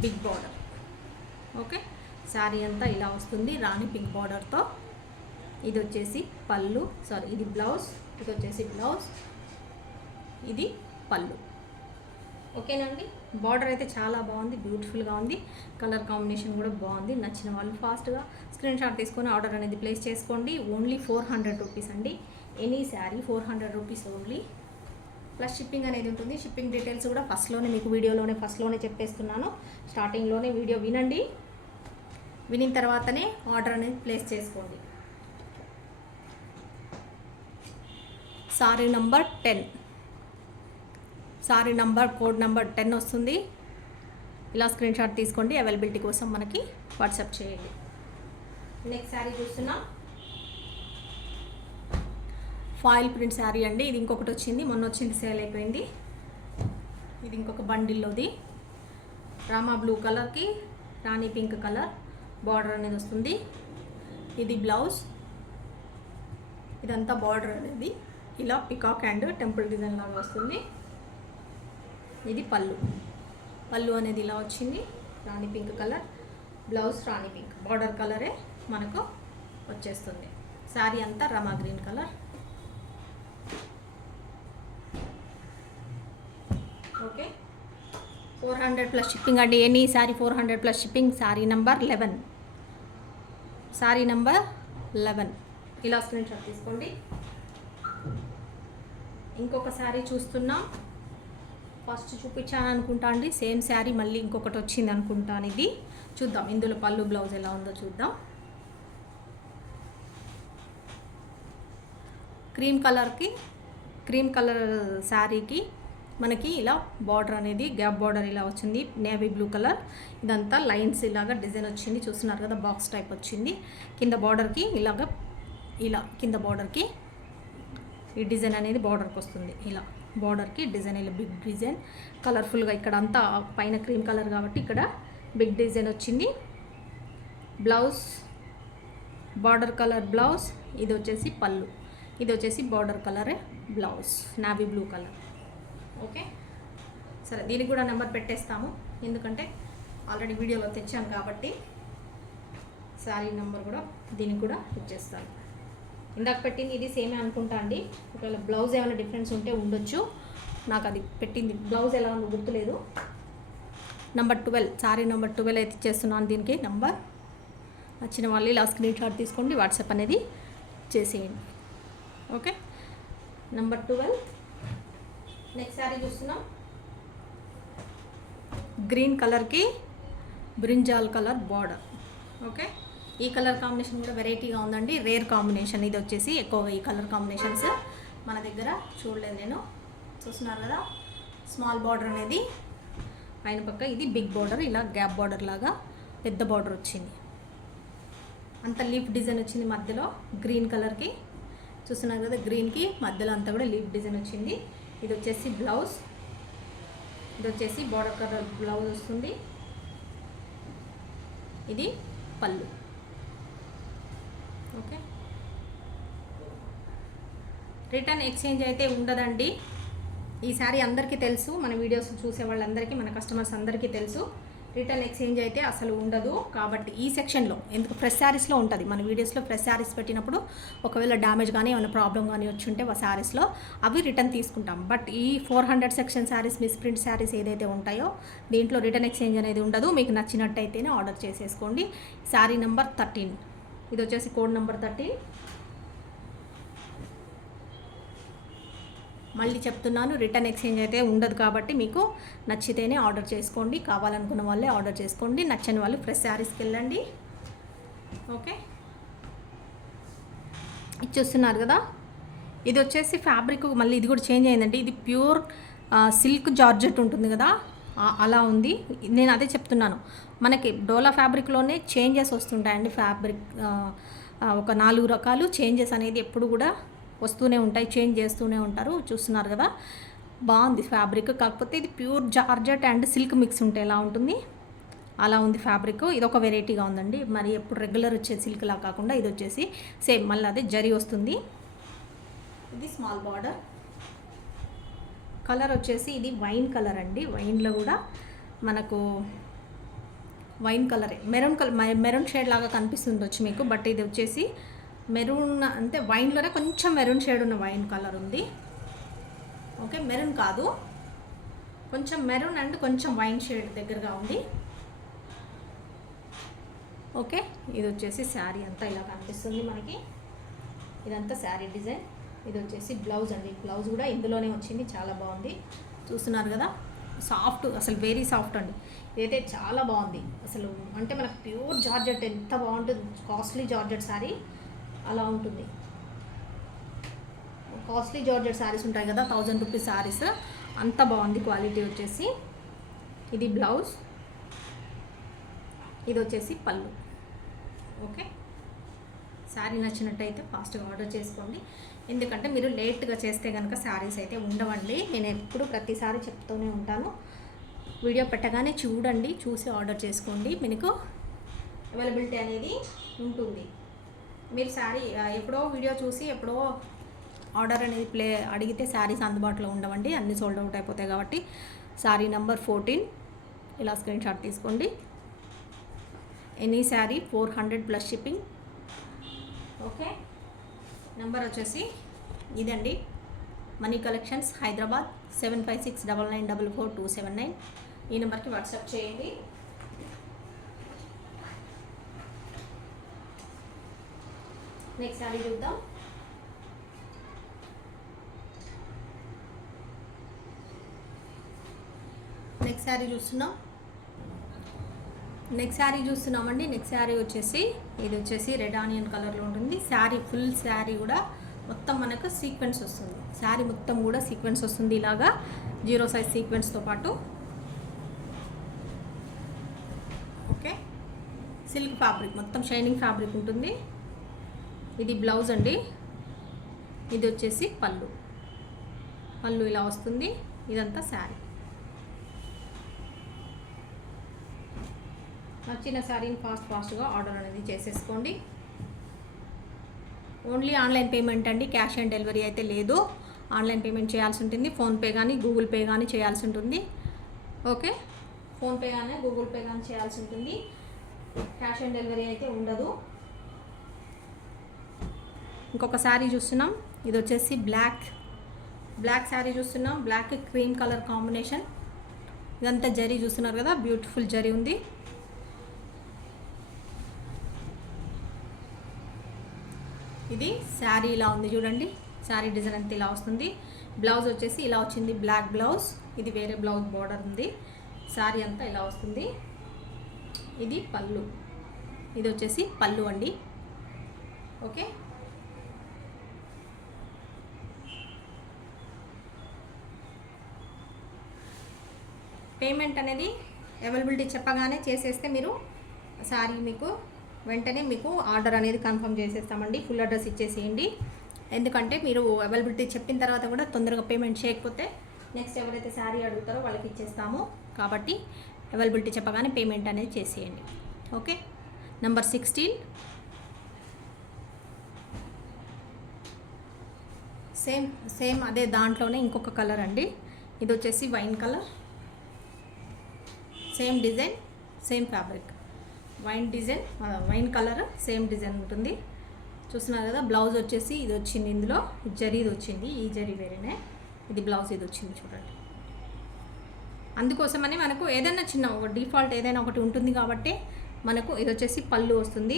big border. Okay, sari అంతా ఇలా వస్తుంది రాణి పింక్ బార్డర్తో. ఇది వచ్చేసి పళ్ళు, ఇది బ్లౌజ్. ఇది వచ్చేసి బ్లౌజ్, ఇది పళ్ళు. ఓకేనండి. బార్డర్ అయితే చాలా బాగుంది, బ్యూటిఫుల్గా ఉంది. కలర్ కాంబినేషన్ కూడా బాగుంది. నచ్చిన వాళ్ళు ఫాస్ట్గా స్క్రీన్ షాట్ తీసుకొని ఆర్డర్ అనేది ప్లేస్ చేసుకోండి. ఓన్లీ 400 రూపీస్ అండి. Any sari 400 rupees only. Plus shipping అనేది ఉంటుంది. షిప్పింగ్ డీటెయిల్స్ కూడా మీకు వీడియోలోనే ఫస్ట్లోనే చెప్పేస్తున్నాను. స్టార్టింగ్లోనే వీడియో వినండి, వినిన తర్వాతనే ఆర్డర్ అనేది ప్లేస్ చేసుకోండి. Sorry number 10, sorry number code number 10 వస్తుంది. ఇలా స్క్రీన్ షాట్ తీసుకోండి, అవైలబిలిటీ కోసం మనకి వాట్సాప్ చేయండి. నెక్స్ట్ శారీ చూస్తున్నాం, ఫాయిల్ ప్రింట్ శారీ అండి. ఇది ఇంకొకటి వచ్చింది, మొన్న వచ్చింది, సేల్ అయిపోయింది. ఇది ఇంకొక బండిల్లోది. రామా బ్లూ కలర్కి రాణి పింక్ కలర్ బార్డర్ అనేది వస్తుంది. ఇది బ్లౌజ్. ఇదంతా బార్డర్ అనేది ఇలా పికాక్ అండ్ టెంపుల్ డిజైన్ లాగా వస్తుంది. ఇది పళ్ళు అనేది ఇలా వచ్చింది, రాణి పింక్ కలర్. బ్లౌజ్ రాణి పింక్ బార్డర్ కలరే మనకు వచ్చేస్తుంది. శారీ అంతా రమా green colour. Okay, 400 plus shipping అండి. Any sari 400 plus shipping. Sari number 11, sari number 11. ఇలా స్క్రీన్ షాట్ తీసుకోండి. ఇంకొక శారీ చూస్తున్నాం. ఫస్ట్ చూపించాను అనుకుంటా అండి, సేమ్ శారీ మళ్ళీ ఇంకొకటి వచ్చింది అనుకుంటాను. ఇది చూద్దాం, ఇందులో పళ్ళు బ్లౌజ్ ఎలా ఉందో చూద్దాం. క్రీమ్ కలర్ శారీకి మనకి ఇలా బార్డర్ అనేది గ్యాప్ బార్డర్ ఇలా వచ్చింది, నేవీ బ్లూ కలర్. ఇదంతా లైన్స్ ఇలాగా డిజైన్ వచ్చింది, చూస్తున్నారు కదా, బాక్స్ టైప్ వచ్చింది. కింద బార్డర్కి ఇలా కింద బార్డర్కి ఈ డిజైన్ అనేది బార్డర్కి వస్తుంది. ఇలా బార్డర్కి డిజైన్ ఇలా బిగ్ డిజైన్ కలర్ఫుల్గా. ఇక్కడ అంతా పైన క్రీమ్ కలర్ కాబట్టి ఇక్కడ బిగ్ డిజైన్ వచ్చింది. Blouse border colour blouse. ఇది వచ్చేసి పళ్ళు, ఇది వచ్చేసి బార్డర్ కలరే blouse, navy blue colour. Okay, సరే దీనికి కూడా నెంబర్ పెట్టేస్తాము, ఎందుకంటే ఆల్రెడీ వీడియోలో తెచ్చాను కాబట్టి శారీ నెంబర్ కూడా దీనికి కూడా ఇచ్చేస్తాను. ఇందాక పెట్టింది ఇది సేమే అనుకుంటా అండి, ఒకవేళ బ్లౌజ్ ఏమైనా డిఫరెన్స్ ఉంటే ఉండొచ్చు, నాకు అది పెట్టింది బ్లౌజ్ ఎలా ఉందో గుర్తులేదు. నెంబర్ 12 శారీ నెంబర్ 12 అయితే ఇచ్చేస్తున్నాను. దీనికి నెంబర్ నచ్చిన వాళ్ళు ఇలా స్క్రీన్ షాట్ తీసుకోండి, వాట్సాప్ అనేది చేసేయండి. Okay, number 12. నెక్స్ట్ శారీ చూస్తున్నాం, గ్రీన్ కలర్కి బ్రింజాల్ కలర్ బార్డర్. ఓకే, ఈ కలర్ కాంబినేషన్ కూడా వెరైటీగా ఉందండి, రేర్ కాంబినేషన్. ఇది వచ్చేసి ఎక్కువగా ఈ కలర్ కాంబినేషన్స్ మన దగ్గర చూడలేదు నేను. చూస్తున్నారు కదా, స్మాల్ బార్డర్ అనేది పైన పక్క, ఇది బిగ్ బార్డర్, ఇలా గ్యాప్ బార్డర్ లాగా పెద్ద బార్డర్ వచ్చింది. అంత లీఫ్ డిజైన్ వచ్చింది మధ్యలో గ్రీన్ కలర్కి. చూస్తున్నారు కదా, గ్రీన్కి మధ్యలో అంతా కూడా లీఫ్ డిజైన్ వచ్చింది. ఇది వచ్చేసి బ్లౌజ్, ఇది వచ్చేసి బార్డర్ కలర్ బ్లౌజ్ వస్తుంది. ఇది పళ్ళు. ఓకే, రిటర్న్ ఎక్స్చేంజ్ అయితే ఉండదండి. ఈ శారీ అందరికీ తెలుసు, మన వీడియోస్ చూసే వాళ్ళందరికీ, మన కస్టమర్స్ అందరికీ తెలుసు, రిటర్న్ ఎక్స్చేంజ్ అయితే అసలు ఉండదు. కాబట్టి ఈ సెక్షన్లో ఎందుకు ఫ్రెష్ శారీస్లో ఉంటుంది, మన వీడియోస్లో ఫ్రెష్ శారీస్ పెట్టినప్పుడు ఒకవేళ డ్యామేజ్ కానీ ఏమైనా ప్రాబ్లం కానీ వచ్చి ఉంటే ఆ శారీస్లో అవి రిటర్న్ తీసుకుంటాం. బట్ ఈ 400 section saris, miss print saris ఏదైతే ఉంటాయో దీంట్లో రిటర్న్ ఎక్స్చేంజ్ అనేది ఉండదు. మీకు నచ్చినట్టయితేనే ఆర్డర్ చేసేసుకోండి. శారీ నెంబర్ 13, ఇది వచ్చేసి కోడ్ నెంబర్ 13. మళ్ళీ చెప్తున్నాను, రిటర్న్ ఎక్స్చేంజ్ అయితే ఉండదు. కాబట్టి మీకు నచ్చితేనే ఆర్డర్ చేసుకోండి, కావాలనుకున్న వాళ్ళే ఆర్డర్ చేసుకోండి, నచ్చని వాళ్ళు ఫ్రెష్ శారీస్కి వెళ్ళండి. ఓకే, ఇది చూస్తున్నారు కదా, ఇది వచ్చేసి ఫ్యాబ్రిక్ మళ్ళీ ఇది కూడా చేంజ్ అయిందండి. ఇది ప్యూర్ సిల్క్ జార్జెట్ ఉంటుంది కదా, అలా ఉంది. నేను అదే చెప్తున్నాను, మనకి డోలా ఫ్యాబ్రిక్లోనే చేంజెస్ వస్తుంటాయండి. ఫ్యాబ్రిక్ ఒక 4 రకాలు చేంజెస్ అనేది ఎప్పుడు కూడా వస్తూనే ఉంటాయి, చేంజ్ చేస్తూనే ఉంటారు. చూస్తున్నారు కదా, బాగుంది ఫ్యాబ్రిక్. కాకపోతే ఇది pure georgette and silk mix ఉంటే ఎలా ఉంటుంది అలా ఉంది ఫ్యాబ్రిక్. ఇది ఒక వెరైటీగా ఉందండి, మరి ఎప్పుడు రెగ్యులర్ వచ్చే సిల్క్లా కాకుండా ఇది వచ్చేసి సేమ్ మళ్ళీ అదే జరీ వస్తుంది. ఇది స్మాల్ బార్డర్. కలర్ వచ్చేసి ఇది వైన్ కలర్ అండి, వైన్లో కూడా మనకు వైన్ కలరే, మెరూన్ షేడ్ లాగా కనిపిస్తుండొచ్చు మీకు, బట్ ఇది వచ్చేసి మెరూన్, అంటే వైన్లోనే కొంచెం మెరూన్ షేడ్ ఉన్న వైన్ కలర్ ఉంది. ఓకే, మెరూన్ కాదు, కొంచెం మెరూన్ అండ్ కొంచెం వైన్ షేడ్ దగ్గరగా ఉంది. ఓకే, ఇది వచ్చేసి శారీ అంతా ఇలా కనిపిస్తుంది మనకి, ఇదంతా శారీ డిజైన్. ఇది వచ్చేసి బ్లౌజ్ అండి, బ్లౌజ్ కూడా ఇందులోనే వచ్చింది, చాలా బాగుంది. చూస్తున్నారు కదా, సాఫ్ట్, అసలు వెరీ సాఫ్ట్ అండి. ఇదైతే చాలా బాగుంది అసలు, అంటే మనకు ప్యూర్ జార్జెట్ ఎంత బాగుంటుంది, కాస్ట్లీ జార్జెట్ శారీ అలా ఉంటుంది. కాస్ట్లీ జార్జెట్ శారీస్ ఉంటాయి కదా, 1000 రూపీస్ శారీస్, అంత బాగుంది క్వాలిటీ వచ్చేసి. ఇది బ్లౌజ్, ఇది వచ్చేసి పళ్ళు. ఓకే, శారీ నచ్చినట్టయితే ఫాస్ట్గా ఆర్డర్ చేసుకోండి, ఎందుకంటే మీరు లేట్గా చేస్తే కనుక శారీస్ అయితే ఉండవండి. నేను ఎప్పుడు ప్రతిసారి చెప్తూనే ఉంటాను, వీడియో పెట్టగానే చూడండి, చూసి ఆర్డర్ చేసుకోండి, మీకు అవైలబిలిటీ అనేది ఉంటుంది. మీరు శారీ ఎప్పుడో వీడియో చూసి ఎప్పుడో ఆర్డర్ అనేది అడిగితే శారీస్ అందుబాటులో ఉండవండి, అన్ని సోల్డ్ అవుట్ అయిపోతాయి. కాబట్టి శారీ నెంబర్ 14 ఇలా స్క్రీన్ షాట్ తీసుకోండి. Any sari 400 plus shipping. Okay, number వచ్చేసి ఇదండి, మనీ కలెక్షన్స్, హైదరాబాద్ 7569944279. ఈ నెంబర్కి వాట్సాప్ చేయండి. నెక్స్ట్ శారీ చూద్దాం. నెక్స్ట్ శారీ చూస్తున్నామండి. నెక్స్ట్ శారీ వచ్చేసి ఇది వచ్చేసి రెడ్ ఆనియన్ కలర్లో ఉంటుంది. శారీ ఫుల్ శారీ కూడా మొత్తం మనకు సీక్వెన్స్ వస్తుంది, శారీ మొత్తం కూడా సీక్వెన్స్ వస్తుంది, ఇలాగా 0 సైజ్ సీక్వెన్స్తో పాటు. ఓకే, సిల్క్ ఫ్యాబ్రిక్, మొత్తం షైనింగ్ ఫ్యాబ్రిక్ ఉంటుంది. ఇది బ్లౌజ్ అండి, ఇది వచ్చేసి పళ్ళు ఇలా వస్తుంది. ఇదంతా శారీ. నచ్చిన శారీని ఫాస్ట్గా ఆర్డర్ అనేది చేసేసుకోండి. ఓన్లీ ఆన్లైన్ పేమెంట్ అండి, క్యాష్ ఆన్ డెలివరీ అయితే లేదు. ఆన్లైన్ పేమెంట్ చేయాల్సి ఉంటుంది, ఫోన్పే కానీ గూగుల్ పే కానీ చేయాల్సి ఉంటుంది. ఓకే. ఫోన్పే కానీ గూగుల్ పే కానీ చేయాల్సి ఉంటుంది. క్యాష్ ఆన్ డెలివరీ అయితే ఉండదు. ఇంకొక శారీ చూస్తున్నాం. ఇది వచ్చేసి బ్లాక్ శారీ చూస్తున్నాం. Black cream colour combination. ఇదంతా జరీ చూస్తున్నారు కదా, బ్యూటిఫుల్ జరీ ఉంది. ఇది శారీ ఇలా ఉంది చూడండి. శారీ డిజైన్ అంతా ఇలా వస్తుంది. బ్లౌజ్ వచ్చేసి ఇలా వచ్చింది, బ్లాక్ బ్లౌజ్. ఇది వేరే బ్లౌజ్ బార్డర్ ఉంది. శారీ అంతా ఇలా వస్తుంది. ఇది పళ్ళు. ఇది వచ్చేసి పళ్ళు అండి. ఓకే. పేమెంట్ అనేది అవైలబిలిటీ చెప్పగానే చేసేస్తే మీరు శారీ మీకు వెంటనే మీకు ఆర్డర్ అనేది కన్ఫర్మ్ చేసేస్తామండి. ఫుల్ అడ్రస్ ఇచ్చేసేయండి. ఎందుకంటే మీరు అవైలబిలిటీ చెప్పిన తర్వాత కూడా తొందరగా పేమెంట్ చేయకపోతే నెక్స్ట్ ఎవరైతే శారీ అడుగుతారో వాళ్ళకి ఇచ్చేస్తాము. కాబట్టి అవైలబిలిటీ చెప్పగానే పేమెంట్ అనేది చేసేయండి. ఓకే. నెంబర్ 16 సేమ్ అదే దాంట్లోనే ఇంకొక కలర్ అండి. ఇది వచ్చేసి wine colour. Same design, same fabric. Wine colour same design ఉంటుంది. చూస్తున్నారు కదా. బ్లౌజ్ వచ్చేసి ఇది వచ్చింది. ఇందులో జరీది వచ్చింది. ఈ జరీ వేరేనే. ఇది బ్లౌజ్ ఇది వచ్చింది చూడండి. అందుకోసమని మనకు ఏదైనా చిన్న ఒక డిఫాల్ట్ ఏదైనా ఒకటి ఉంటుంది కాబట్టి మనకు ఇది వచ్చేసి పళ్ళు వస్తుంది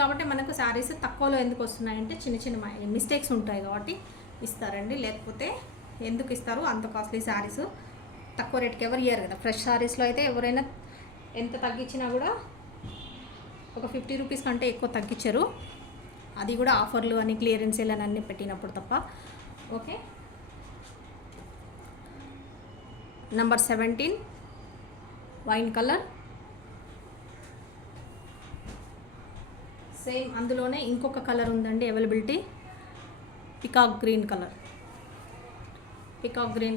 కాబట్టి మనకు శారీస్ తక్కువలో ఎందుకు వస్తున్నాయంటే చిన్న చిన్న మిస్టేక్స్ ఉంటాయి కాబట్టి ఇస్తారండి. లేకపోతే ఎందుకు ఇస్తారు? అంత కాస్ట్లీ శారీస్ తక్కువ రేట్కి ఎవరు ఇయ్యారు కదా. ఫ్రెష్ శారీస్లో అయితే ఎవరైనా ఎంత తగ్గించినా కూడా ఒక 50 రూపీస్ కంటే ఎక్కువ తగ్గించరు. అది కూడా ఆఫర్లు అని క్లియరెన్స్ సేల్ అని అన్నీ పెట్టినప్పుడు తప్ప. Okay. Number 17 wine colour. Same అందులోనే ఇంకొక కలర్ ఉందండి అవైలబిలిటీ. పికాక్ గ్రీన్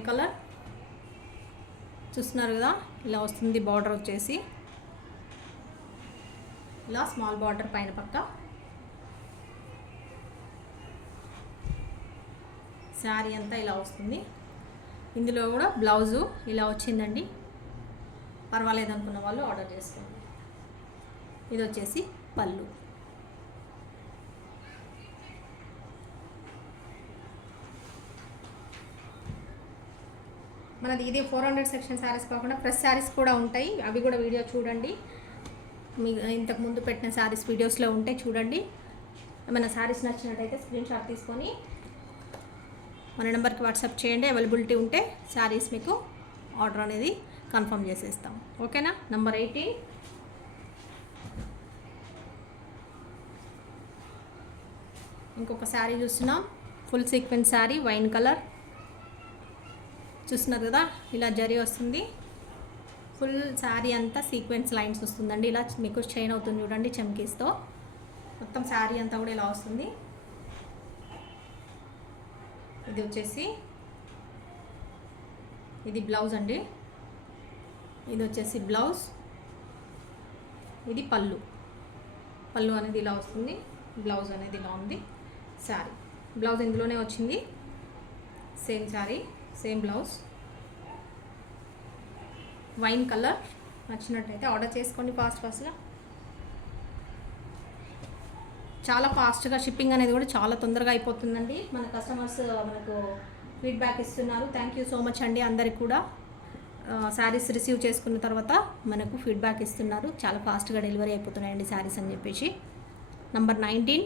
కలర్ చూస్తున్నారు కదా. ఇలా వస్తుంది. బార్డర్ వచ్చేసి ఇలా స్మాల్ బార్డర్ పైన పక్క. శారీ అంతా ఇలా వస్తుంది. ఇందులో కూడా బ్లౌజు ఇలా వచ్చిందండి. పర్వాలేదు అనుకున్న వాళ్ళు ఆర్డర్ చేసుకోండి. ఇది వచ్చేసి పళ్ళు. మనది ఇది 400 సెక్షన్ శారీస్ కాకుండా ఫ్రెష్ శారీస్ కూడా ఉంటాయి. అవి కూడా వీడియో చూడండి. మీకు ఇంతకు ముందు పెట్టిన శారీస్ వీడియోస్లో ఉంటే చూడండి. ఏమైనా శారీస్ నచ్చినట్టయితే స్క్రీన్ షాట్ తీసుకొని మన నెంబర్కి వాట్సాప్ చేయండి. అవైలబిలిటీ ఉంటే శారీస్ మీకు ఆర్డర్ అనేది కన్ఫర్మ్ చేసేస్తాం. ఓకేనా. నెంబర్ 18 ఇంకొక శారీ చూస్తున్నాం. Full sequence sari, wine colour. చూస్తున్నారు కదా. ఇలా జరీ వస్తుంది. ఫుల్ శారీ అంతా సీక్వెన్స్ లైన్స్ వస్తుందండి. ఇలా మీకు చైన్ అవుతుంది చూడండి చమ్కీస్తో. మొత్తం శారీ అంతా కూడా ఇలా వస్తుంది. ఇది వచ్చేసి ఇది బ్లౌజ్ అండి. ఇది వచ్చేసి బ్లౌజ్. ఇది పళ్ళు అనేది ఇలా వస్తుంది. బ్లౌజ్ అనేది ఇలా ఉంది. శారీ బ్లౌజ్ ఇందులోనే వచ్చింది. Same sari, same blouse. Wine colour. నచ్చినట్టయితే ఆర్డర్ చేసుకోండి ఫాస్ట్గా. చాలా ఫాస్ట్గా షిప్పింగ్ అనేది కూడా చాలా తొందరగా అయిపోతుందండి. మన కస్టమర్స్ మనకు ఫీడ్బ్యాక్ ఇస్తున్నారు. థ్యాంక్ యూ సో మచ్ అండి. అందరికి కూడా శారీస్ రిసీవ్ చేసుకున్న తర్వాత మనకు ఫీడ్బ్యాక్ ఇస్తున్నారు. చాలా ఫాస్ట్గా డెలివరీ అయిపోతున్నాయండి శారీస్ అని చెప్పేసి. Number 19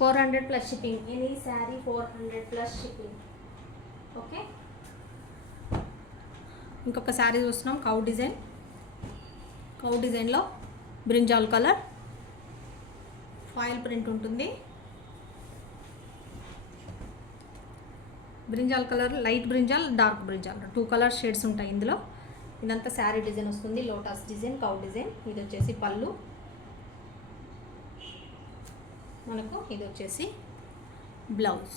400+ shipping. Any sari 400+ shipping. Okay. ఇంకొక శారీ చూస్తున్నాం. కౌ డిజైన్లో బ్రింజాల్ కలర్. ఫాయిల్ ప్రింట్ ఉంటుంది. Brinjal colour, light brinjal, dark brinjal, 2 colour shades ఉంటాయి ఇందులో. ఇదంతా శారీ డిజైన్ వస్తుంది. Lotus design, cow design. ఇది వచ్చేసి పళ్ళు. మనకు ఇది వచ్చేసి బ్లౌజ్.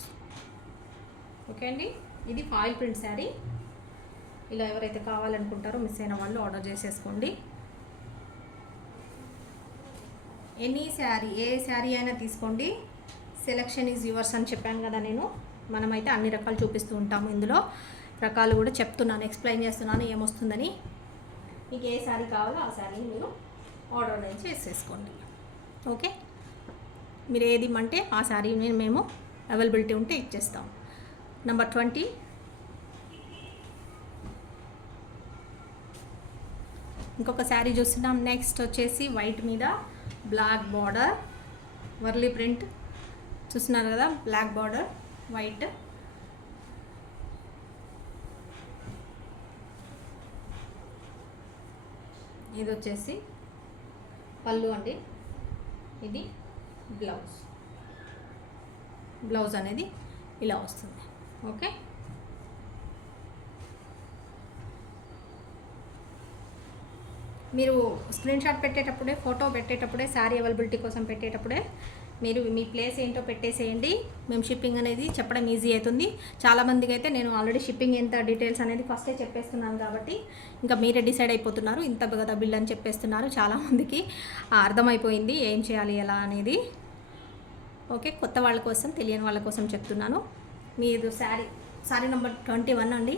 ఓకే అండి. ఇది ఫాయిల్ ప్రింట్ శారీ. ఇలా ఎవరైతే కావాలనుకుంటారో మిస్ అయిన వాళ్ళు ఆర్డర్ చేసేసుకోండి. ఎనీ శారీ, ఏ శారీ అయినా తీసుకోండి. సెలెక్షన్ ఈజ్ యువర్స్ అని చెప్పాను కదా నేను. మనమైతే అన్ని రకాలు చూపిస్తూ ఉంటాము ఇందులో. రకాలు కూడా చెప్తున్నాను, ఎక్స్ప్లెయిన్ చేస్తున్నాను ఏమొస్తుందని. మీకు ఏ శారీ కావాలో ఆ శారీని మీరు ఆర్డర్ అనేది చేసేసుకోండి. ఓకే, మీరు ఏది ఇమ్మంటే ఆ శారీని మేము అవైలబిలిటీ ఉంటే ఇచ్చేస్తాం. నెంబర్ 20. ఇంకొక శారీ చూస్తున్నాం. నెక్స్ట్ వచ్చేసి వైట్ మీద బ్లాక్ బార్డర్, వర్లీ ప్రింట్ చూస్తున్నారు కదా, బ్లాక్ బార్డర్ వైట్. ఇది వచ్చేసి పళ్ళు అండి, ఇది బ్లౌజ్ అనేది ఇలా వస్తుంది. ఓకే, మీరు స్క్రీన్ షాట్ పెట్టేటప్పుడే, ఫోటో పెట్టేటప్పుడే, శారీ అవైలబిలిటీ కోసం పెట్టేటప్పుడే మీరు మీ ప్లేస్ ఏంటో పెట్టేసేయండి. మేము షిప్పింగ్ అనేది చెప్పడం ఈజీ అవుతుంది. చాలామందికి అయితే నేను ఆల్రెడీ షిప్పింగ్ ఎంత డీటెయిల్స్ అనేది ఫస్టే చెప్పేస్తున్నాను కాబట్టి ఇంకా మీరే డిసైడ్ అయిపోతున్నారు. ఇంత కదా బిల్ అని చెప్పేస్తున్నారు. చాలామందికి అర్థమైపోయింది ఏం చేయాలి ఎలా అనేది. ఓకే, కొత్త వాళ్ళ కోసం, తెలియని వాళ్ళ కోసం చెప్తున్నాను. మీరు శారీ నెంబర్ 21 అండి.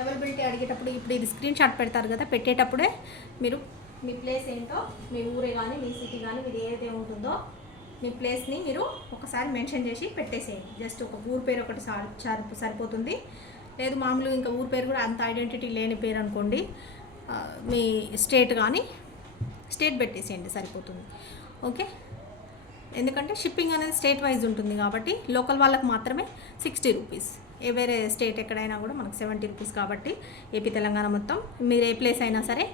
అవైలబిలిటీ అడిగేటప్పుడు ఇప్పుడు ఇది స్క్రీన్ షాట్ పెడతారు కదా, పెట్టేటప్పుడే మీరు మీ ప్లేస్ ఏంటో, మీ ఊరే కానీ మీ సిటీ కానీ మీది ఏదైతే ఉంటుందో మీ ప్లేస్ని మీరు ఒకసారి మెన్షన్ చేసి పెట్టేసేయండి. జస్ట్ ఒక ఊరు పేరు ఒకటి సరిపోతుంది. లేదు మామూలు ఇంకా ఊరు పేరు కూడా అంత ఐడెంటిటీ లేని పేరు అనుకోండి, మీ స్టేట్ కానీ స్టేట్ పెట్టేసేయండి సరిపోతుంది. ఓకే, ఎందుకంటే షిప్పింగ్ అనేది స్టేట్ వైజ్ ఉంటుంది కాబట్టి లోకల్ వాళ్ళకి మాత్రమే 60 రూపీస్. వేరే స్టేట్ ఎక్కడైనా కూడా మనకు 70 రూపీస్ కాబట్టి ఏపీ తెలంగాణ మొత్తం మీరు ఏ ప్లేస్ అయినా సరే,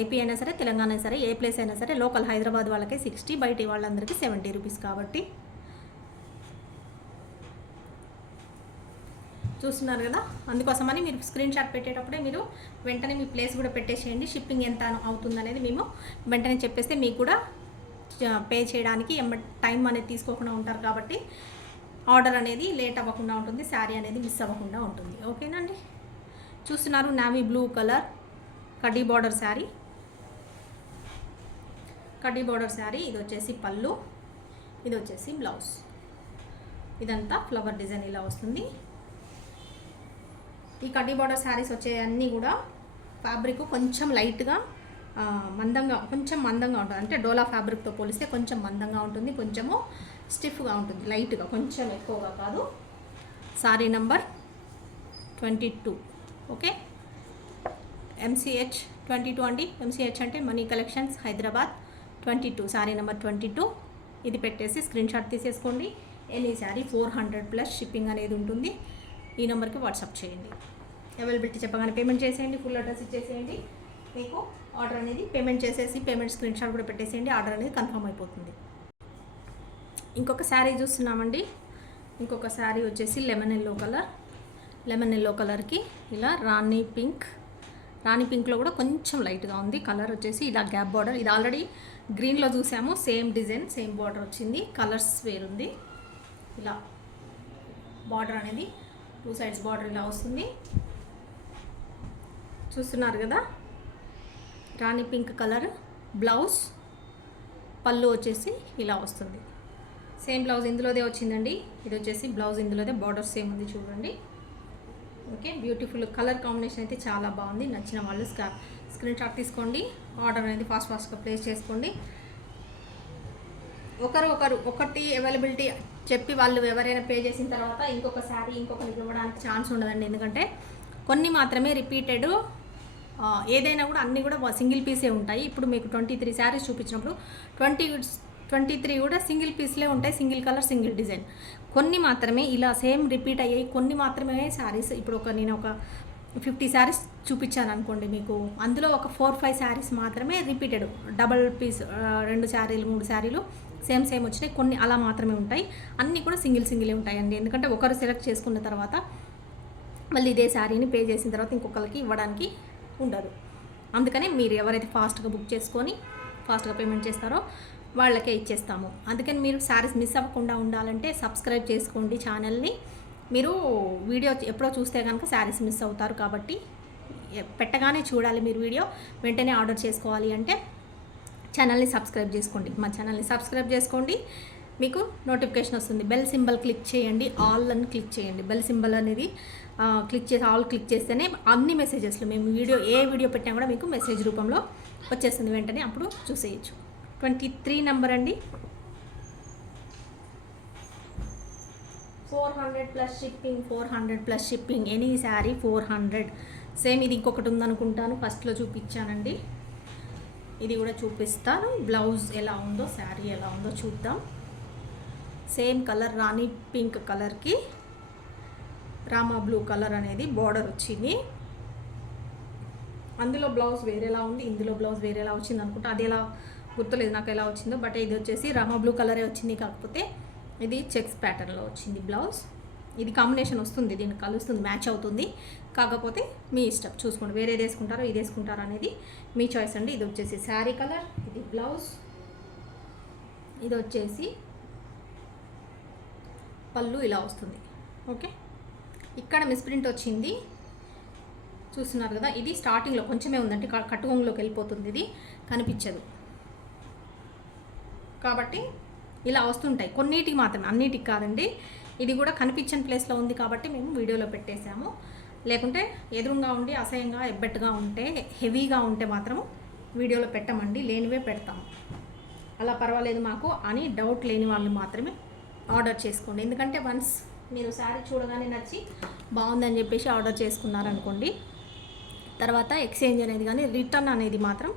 ఏపీ అయినా సరే తెలంగాణ అయినా సరే, ఏ ప్లేస్ అయినా సరే, లోకల్ హైదరాబాద్ వాళ్ళకి 60, బయట వాళ్ళందరికీ 70 రూపీస్ కాబట్టి చూస్తున్నారు కదా. అందుకోసమని మీరు స్క్రీన్ షాట్ పెట్టేటప్పుడే మీరు వెంటనే మీ ప్లేస్ కూడా పెట్టేసేయండి. షిప్పింగ్ ఎంత అవుతుందనేది మేము వెంటనే చెప్పేస్తే మీకు కూడా పే చేయడానికి టైం అనేది తీసుకోకుండా ఉంటారు కాబట్టి ఆర్డర్ అనేది లేట్ అవ్వకుండా ఉంటుంది, శారీ అనేది మిస్ అవ్వకుండా ఉంటుంది. ఓకేనండి, చూస్తున్నారు నావీ బ్లూ కలర్ కడ్డీ బార్డర్ శారీ. ఇది వచ్చేసి పళ్ళు, ఇది వచ్చేసి బ్లౌజ్. ఇదంతా ఫ్లవర్ డిజైన్ ఇలా వస్తుంది. ఈ కడ్డీ బార్డర్ శారీస్ వచ్చే అన్నీ కూడా ఫ్యాబ్రిక్ కొంచెం లైట్గా కొంచెం మందంగా ఉంటుంది. అంటే డోలా ఫ్యాబ్రిక్తో పోలిస్తే కొంచెం మందంగా ఉంటుంది, కొంచెము స్టిఫ్గా ఉంటుంది, లైట్గా, కొంచెం ఎక్కువగా కాదు. Sorry number 22. ఓకే, MCH 22 అండి. MCH అంటే money collections Hyderabad 22, sorry number 22. ఇది పెట్టేసి స్క్రీన్ షాట్ తీసేసుకోండి. ఎనీ శారీ 400+ షిప్పింగ్ అనేది ఉంటుంది. ఈ నెంబర్కి వాట్సాప్ చేయండి. అవైలబిలిటీ చెప్పగానే పేమెంట్ చేసేయండి, ఫుల్ అడ్రస్ ఇచ్చేసేయండి. మీకు ఆర్డర్ అనేది పేమెంట్ చేసేసి పేమెంట్ స్క్రీన్ షాట్ కూడా పెట్టేసేయండి. ఆర్డర్ అనేది కన్ఫర్మ్ అయిపోతుంది. ఇంకొక శారీ చూస్తున్నామండి. ఇంకొక శారీ వచ్చేసి లెమన్ ఎల్లో కలర్కి ఇలా రాణి పింక్లో కూడా కొంచెం లైట్గా ఉంది. కలర్ వచ్చేసి ఇలా గ్యాప్ బార్డర్. ఇది ఆల్రెడీ గ్రీన్లో చూసాము, సేమ్ డిజైన్, సేమ్ బార్డర్ వచ్చింది. కలర్స్ వేరుంది. ఇలా బార్డర్ అనేది 2 సైడ్స్ బార్డర్ ఇలా వస్తుంది. చూస్తున్నారు కదా, రాణి పింక్ కలర్ బ్లౌజ్. పళ్ళు వచ్చేసి ఇలా వస్తుంది. సేమ్ బ్లౌజ్ ఇందులోదే వచ్చిందండి. ఇది వచ్చేసి బ్లౌజ్ ఇందులోదే, బార్డర్ సేమ్ ఉంది చూడండి. ఓకే, బ్యూటిఫుల్ కలర్ కాంబినేషన్ అయితే చాలా బాగుంది. నచ్చిన వాళ్ళు స్క్రీన్ షాట్ తీసుకోండి. ఆర్డర్ అనేది ఫాస్ట్గా ప్లేస్ చేసుకోండి. ఒకటి అవైలబిలిటీ చెప్పి వాళ్ళు ఎవరైనా పే చేసిన తర్వాత ఇంకొక శారీ ఇంకొకరికి ఇవ్వడానికి ఛాన్స్ ఉండదండి. ఎందుకంటే కొన్ని మాత్రమే రిపీటెడ్, ఏదైనా కూడా అన్నీ కూడా సింగిల్ పీసే ఉంటాయి. ఇప్పుడు మీకు 23 శారీస్ చూపించినప్పుడు 23 కూడా సింగిల్ పీస్లే ఉంటాయి, సింగిల్ కలర్, సింగిల్ డిజైన్. కొన్ని మాత్రమే ఇలా సేమ్ రిపీట్ అయ్యాయి, కొన్ని మాత్రమే శారీస్. ఇప్పుడు నేను ఒక 50 శారీస్ చూపించాను అనుకోండి మీకు, అందులో ఒక 4-5 శారీస్ మాత్రమే రిపీటెడ్, డబల్ పీస్, 2 శారీలు 3 శారీలు సేమ్ వచ్చినాయి. కొన్ని అలా మాత్రమే ఉంటాయి. అన్నీ కూడా సింగిలే ఉంటాయండి. ఎందుకంటే ఒకరు సెలెక్ట్ చేసుకున్న తర్వాత మళ్ళీ ఇదే శారీని పే చేసిన తర్వాత ఇంకొకరికి ఇవ్వడానికి ఉండదు. అందుకని మీరు ఎవరైతే ఫాస్ట్గా బుక్ చేసుకొని ఫాస్ట్గా పేమెంట్ చేస్తారో వాళ్ళకే ఇచ్చేస్తాము. అందుకని మీరు శారీస్ మిస్ అవ్వకుండా ఉండాలంటే సబ్స్క్రైబ్ చేసుకోండి ఛానల్ని. మీరు వీడియో ఎప్పుడో చూస్తే కనుక శారీస్ మిస్ అవుతారు కాబట్టి పెట్టగానే చూడాలి మీరు వీడియో. వెంటనే ఆర్డర్ చేసుకోవాలి అంటే ఛానల్ని సబ్స్క్రైబ్ చేసుకోండి. మా ఛానల్ని సబ్స్క్రైబ్ చేసుకోండి. మీకు నోటిఫికేషన్ వస్తుంది. బెల్ సింబల్ క్లిక్ చేయండి, ఆల్ అని క్లిక్ చేయండి. బెల్ సింబల్ అనేది క్లిక్ చేసి ఆల్ క్లిక్ చేస్తేనే అన్ని మెసేజెస్లో మేము ఏ వీడియో పెట్టినా కూడా మీకు మెసేజ్ రూపంలో వచ్చేస్తుంది, వెంటనే అప్పుడు చూసేయచ్చు. 23 నెంబర్ అండి. 400 plus shipping, 400 plus shipping. Any sari 400. Same ఇది ఇంకొకటి ఉందనుకుంటాను, ఫస్ట్లో చూపించానండి. ఇది కూడా చూపిస్తాను. బ్లౌజ్ ఎలా ఉందో, శారీ ఎలా ఉందో చూద్దాం. సేమ్ కలర్ రాణి పింక్ కలర్కి రామా బ్లూ కలర్ అనేది బార్డర్ వచ్చింది. అందులో బ్లౌజ్ వేరేలా ఉంది, ఇందులో బ్లౌజ్ వేరేలా వచ్చింది అనుకుంటా. అది ఎలా గుర్తులేదు నాకు ఎలా వచ్చిందో, బట్ ఇది వచ్చేసి రామా బ్లూ కలరే వచ్చింది. కాకపోతే ఇది చెక్స్ ప్యాటర్న్లో వచ్చింది బ్లౌజ్. ఇది కాంబినేషన్ వస్తుంది, దీనికి కలుస్తుంది, మ్యాచ్ అవుతుంది. కాకపోతే మీ ఇష్టం, చూసుకోండి. వేరేది వేసుకుంటారో ఇది వేసుకుంటారో అనేది మీ చాయిస్ అండి. ఇది వచ్చేసి శారీ కలర్, ఇది బ్లౌజ్, ఇది వచ్చేసి పళ్ళు ఇలా వస్తుంది. ఓకే, ఇక్కడ మిస్ప్రింట్ వచ్చింది చూస్తున్నారు కదా. ఇది స్టార్టింగ్లో కొంచెమే ఉందంటే కట్టుకొంగులోకి వెళ్ళిపోతుంది, ఇది కనిపించదు. కాబట్టి ఇలా వస్తుంటాయి కొన్నిటికి మాత్రమే, అన్నిటికి కాదండి. ఇది కూడా కనిపించని ప్లేస్లో ఉంది కాబట్టి మేము వీడియోలో పెట్టేశాము. లేకుంటే ఎదురుగా ఉండి అసహ్యంగా ఎబ్బెట్టుగా ఉంటే, హెవీగా ఉంటే మాత్రము వీడియోలో పెట్టమండి, లేనివే పెడతాము. అలా పర్వాలేదు మాకు అని డౌట్ లేని వాళ్ళు మాత్రమే ఆర్డర్ చేసుకోండి. ఎందుకంటే వన్స్ మీరు శారీ చూడగానే నచ్చి బాగుందని చెప్పేసి ఆర్డర్ చేసుకున్నారనుకోండి, తర్వాత ఎక్స్చేంజ్ అనేది కానీ రిటర్న్ అనేది మాత్రం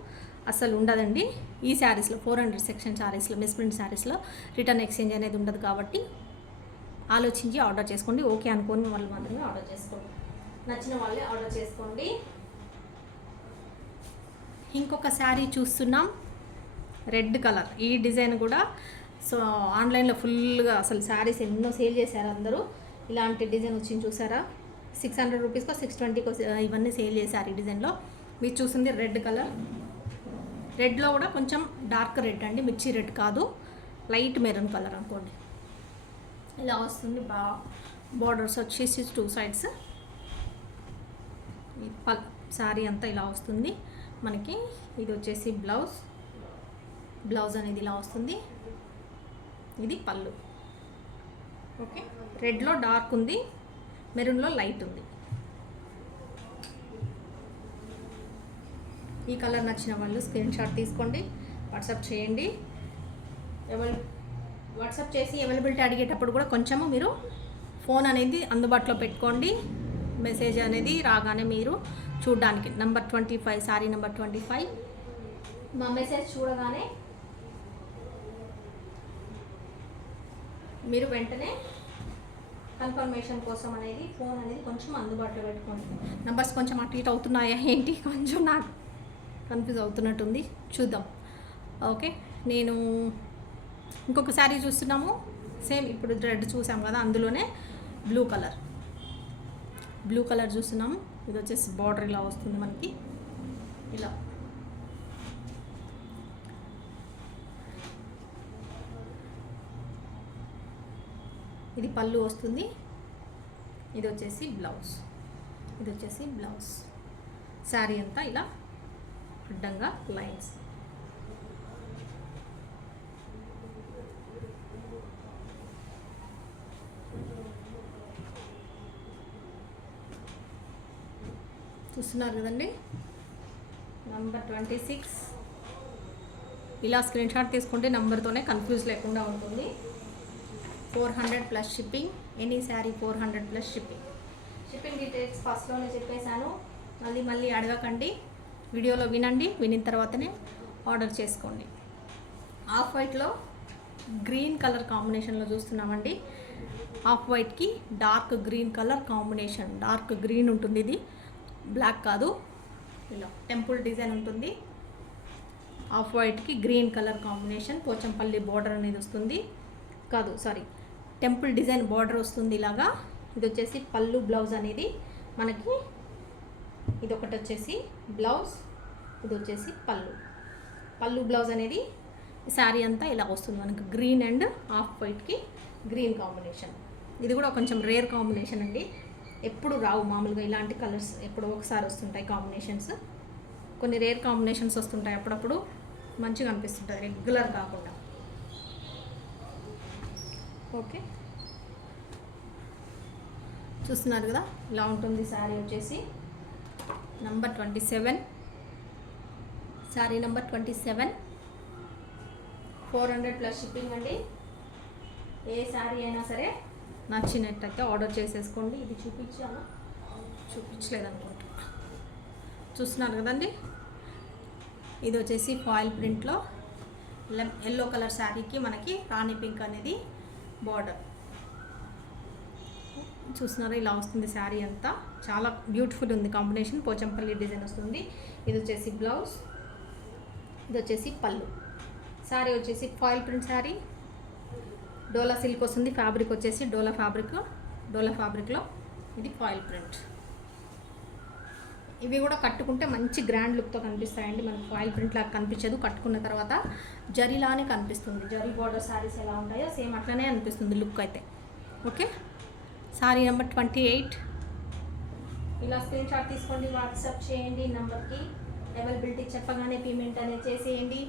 అస్సలు ఉండదండి. ఈ శారీస్లో 400 సెక్షన్ శారీస్లో, మిస్ప్రింట్ శారీస్లో రిటర్న్ ఎక్స్చేంజ్ అనేది ఉండదు. కాబట్టి ఆలోచించి ఆర్డర్ చేసుకోండి. ఓకే అనుకోని వాళ్ళు మాత్రమే ఆర్డర్ చేసుకోండి, నచ్చిన వాళ్ళే ఆర్డర్ చేసుకోండి. ఇంకొక శారీ చూస్తున్నాం, రెడ్ కలర్. ఈ డిజైన్ కూడా సో ఆన్లైన్లో ఫుల్గా అసలు శారీస్ ఎన్నో సేల్ చేశారు అందరూ. ఇలాంటి డిజైన్ వచ్చింది చూసారా, 600 రూపీస్కో 620కో ఇవన్నీ సేల్ చేశారు ఈ డిజైన్లో. మీరు చూసింది రెడ్ కలర్. రెడ్లో కూడా కొంచెం డార్క్ రెడ్ అండి, మిర్చి రెడ్ కాదు, లైట్ మెరూన్ కలర్ అనుకోండి. ఇలా వస్తుంది. బార్డర్స్ వచ్చేసి 2 సైడ్స్. శారీ అంతా ఇలా వస్తుంది మనకి. ఇది వచ్చేసి బ్లౌజ్ అనేది ఇలా వస్తుంది. ఇది పళ్ళు. ఓకే, రెడ్లో డార్క్ ఉంది, మెరూన్లో లైట్ ఉంది. ఈ కలర్ నచ్చిన వాళ్ళు స్క్రీన్ షాట్ తీసుకోండి, వాట్సాప్ చేయండి. వాట్సాప్ చేసి అవైలబిలిటీ అడిగేటప్పుడు కూడా కొంచెము మీరు ఫోన్ అనేది అందుబాటులో పెట్టుకోండి. మెసేజ్ అనేది రాగానే మీరు చూడడానికి నెంబర్ 25 సారీ నెంబర్ 25 మా మెసేజ్ చూడగానే మీరు వెంటనే కన్ఫర్మేషన్ కోసం అనేది ఫోన్ అనేది కొంచెం అందుబాటులో పెట్టుకోండి. నెంబర్స్ కొంచెం అటు ఇటు అవుతున్నాయా ఏంటి, కొంచెం నాకు కన్ఫ్యూజ్ అవుతున్నట్టుంది, చూద్దాం. ఓకే, నేను ఇంకొక శారీ చూస్తున్నాము. సేమ్ ఇప్పుడు రెడ్ చూసాం కదా, అందులోనే బ్లూ కలర్ చూస్తున్నాము. ఇది వచ్చేసి బార్డర్ ఇలా వస్తుంది మనకి, ఇలా ఇది పళ్ళు వస్తుంది. ఇది వచ్చేసి బ్లౌజ్. శారీ అంతా ఇలా అడ్డంగా లైన్స్. చూస్తున్నారు కదండి, నంబర్ 26. ఇలా స్క్రీన్ షాట్ తీసుకుంటే నెంబర్తోనే కన్ఫ్యూజ్ లేకుండా ఉంటుంది. 400 plus shipping. Any sari 400 plus shipping. Shipping details ఫస్ట్లోనే చెప్పేశాను, మళ్ళీ అడగకండి. వీడియోలో వినండి, వినిన తర్వాతనే ఆర్డర్ చేసుకోండి. ఆఫ్ వైట్లో గ్రీన్ కలర్ కాంబినేషన్లో చూస్తున్నామండి. ఆఫ్ వైట్కి dark green colour combination. Dark green ఉంటుంది, ఇది బ్లాక్ కాదు, ఇలా టెంపుల్ డిజైన్ ఉంటుంది. ఆఫ్ వైట్కి green colour combination. Pochampally border అనేది వస్తుంది, టెంపుల్ డిజైన్ బార్డర్ వస్తుంది ఇలాగా. ఇది వచ్చేసి పళ్ళు, బ్లౌజ్ అనేది మనకి. ఇది ఒకటి వచ్చేసి బ్లౌజ్, ఇది వచ్చేసి పళ్ళు బ్లౌజ్ అనేది శారీ అంతా ఇలా వస్తుంది మనకి. గ్రీన్ అండ్ ఆఫ్ వైట్కి గ్రీన్ కాంబినేషన్. ఇది కూడా కొంచెం రేర్ కాంబినేషన్ అండి, ఎప్పుడు రావు మామూలుగా ఇలాంటి కలర్స్, ఎప్పుడో ఒకసారి వస్తుంటాయి కాంబినేషన్స్. కొన్ని రేర్ కాంబినేషన్స్ వస్తుంటాయి, అప్పుడప్పుడు మంచిగా అనిపిస్తుంటుంది, రెగ్యులర్ కాకుండా. ఓకే, చూస్తున్నారు కదా ఇలా ఉంటుంది శారీ వచ్చేసి number 27. Sari number 27, 400 plus shipping అండి. ఏ శారీ అయినా సరే నచ్చినట్టయితే ఆర్డర్ చేసేసుకోండి. ఇది చూపించాను, చూపించలేదనుకుంటా. చూస్తున్నారు కదండి, ఇది వచ్చేసి ఫాయిల్ ప్రింట్లో ఎల్లో కలర్ శారీకి మనకి రాణి పింక్ అనేది బార్డర్. చూస్తున్నారా ఇలా వస్తుంది శారీ అంతా, చాలా బ్యూటిఫుల్ ఉంది కాంబినేషన్. పోచంపల్లి డిజైన్ వస్తుంది. ఇది వచ్చేసి బ్లౌజ్, ఇది వచ్చేసి పళ్ళు. శారీ వచ్చేసి ఫాయిల్ ప్రింట్ శారీ, డోలా సిల్క్ వస్తుంది. ఫ్యాబ్రిక్ వచ్చేసి డోలా ఫ్యాబ్రిక్లో ఇది ఫాయిల్ ప్రింట్. ఇవి కూడా కట్టుకుంటే మంచి గ్రాండ్ లుక్తో కనిపిస్తాయండి. మనకి ఫాయిల్ ప్రింట్ లాగా కనిపించదు, కట్టుకున్న తర్వాత జరీలానే కనిపిస్తుంది. జరీ బార్డర్ శారీస్ ఎలా ఉంటాయో సేమ్ అట్లనే అనిపిస్తుంది లుక్ అయితే. Okay, sari number 28. ఇలా స్క్రీన్ షాట్ తీసుకోండి, వాట్సాప్ చేయండి నెంబర్కి. అవైలబిలిటీ చెప్పగానే పేమెంట్ అనేది చేసేయండి.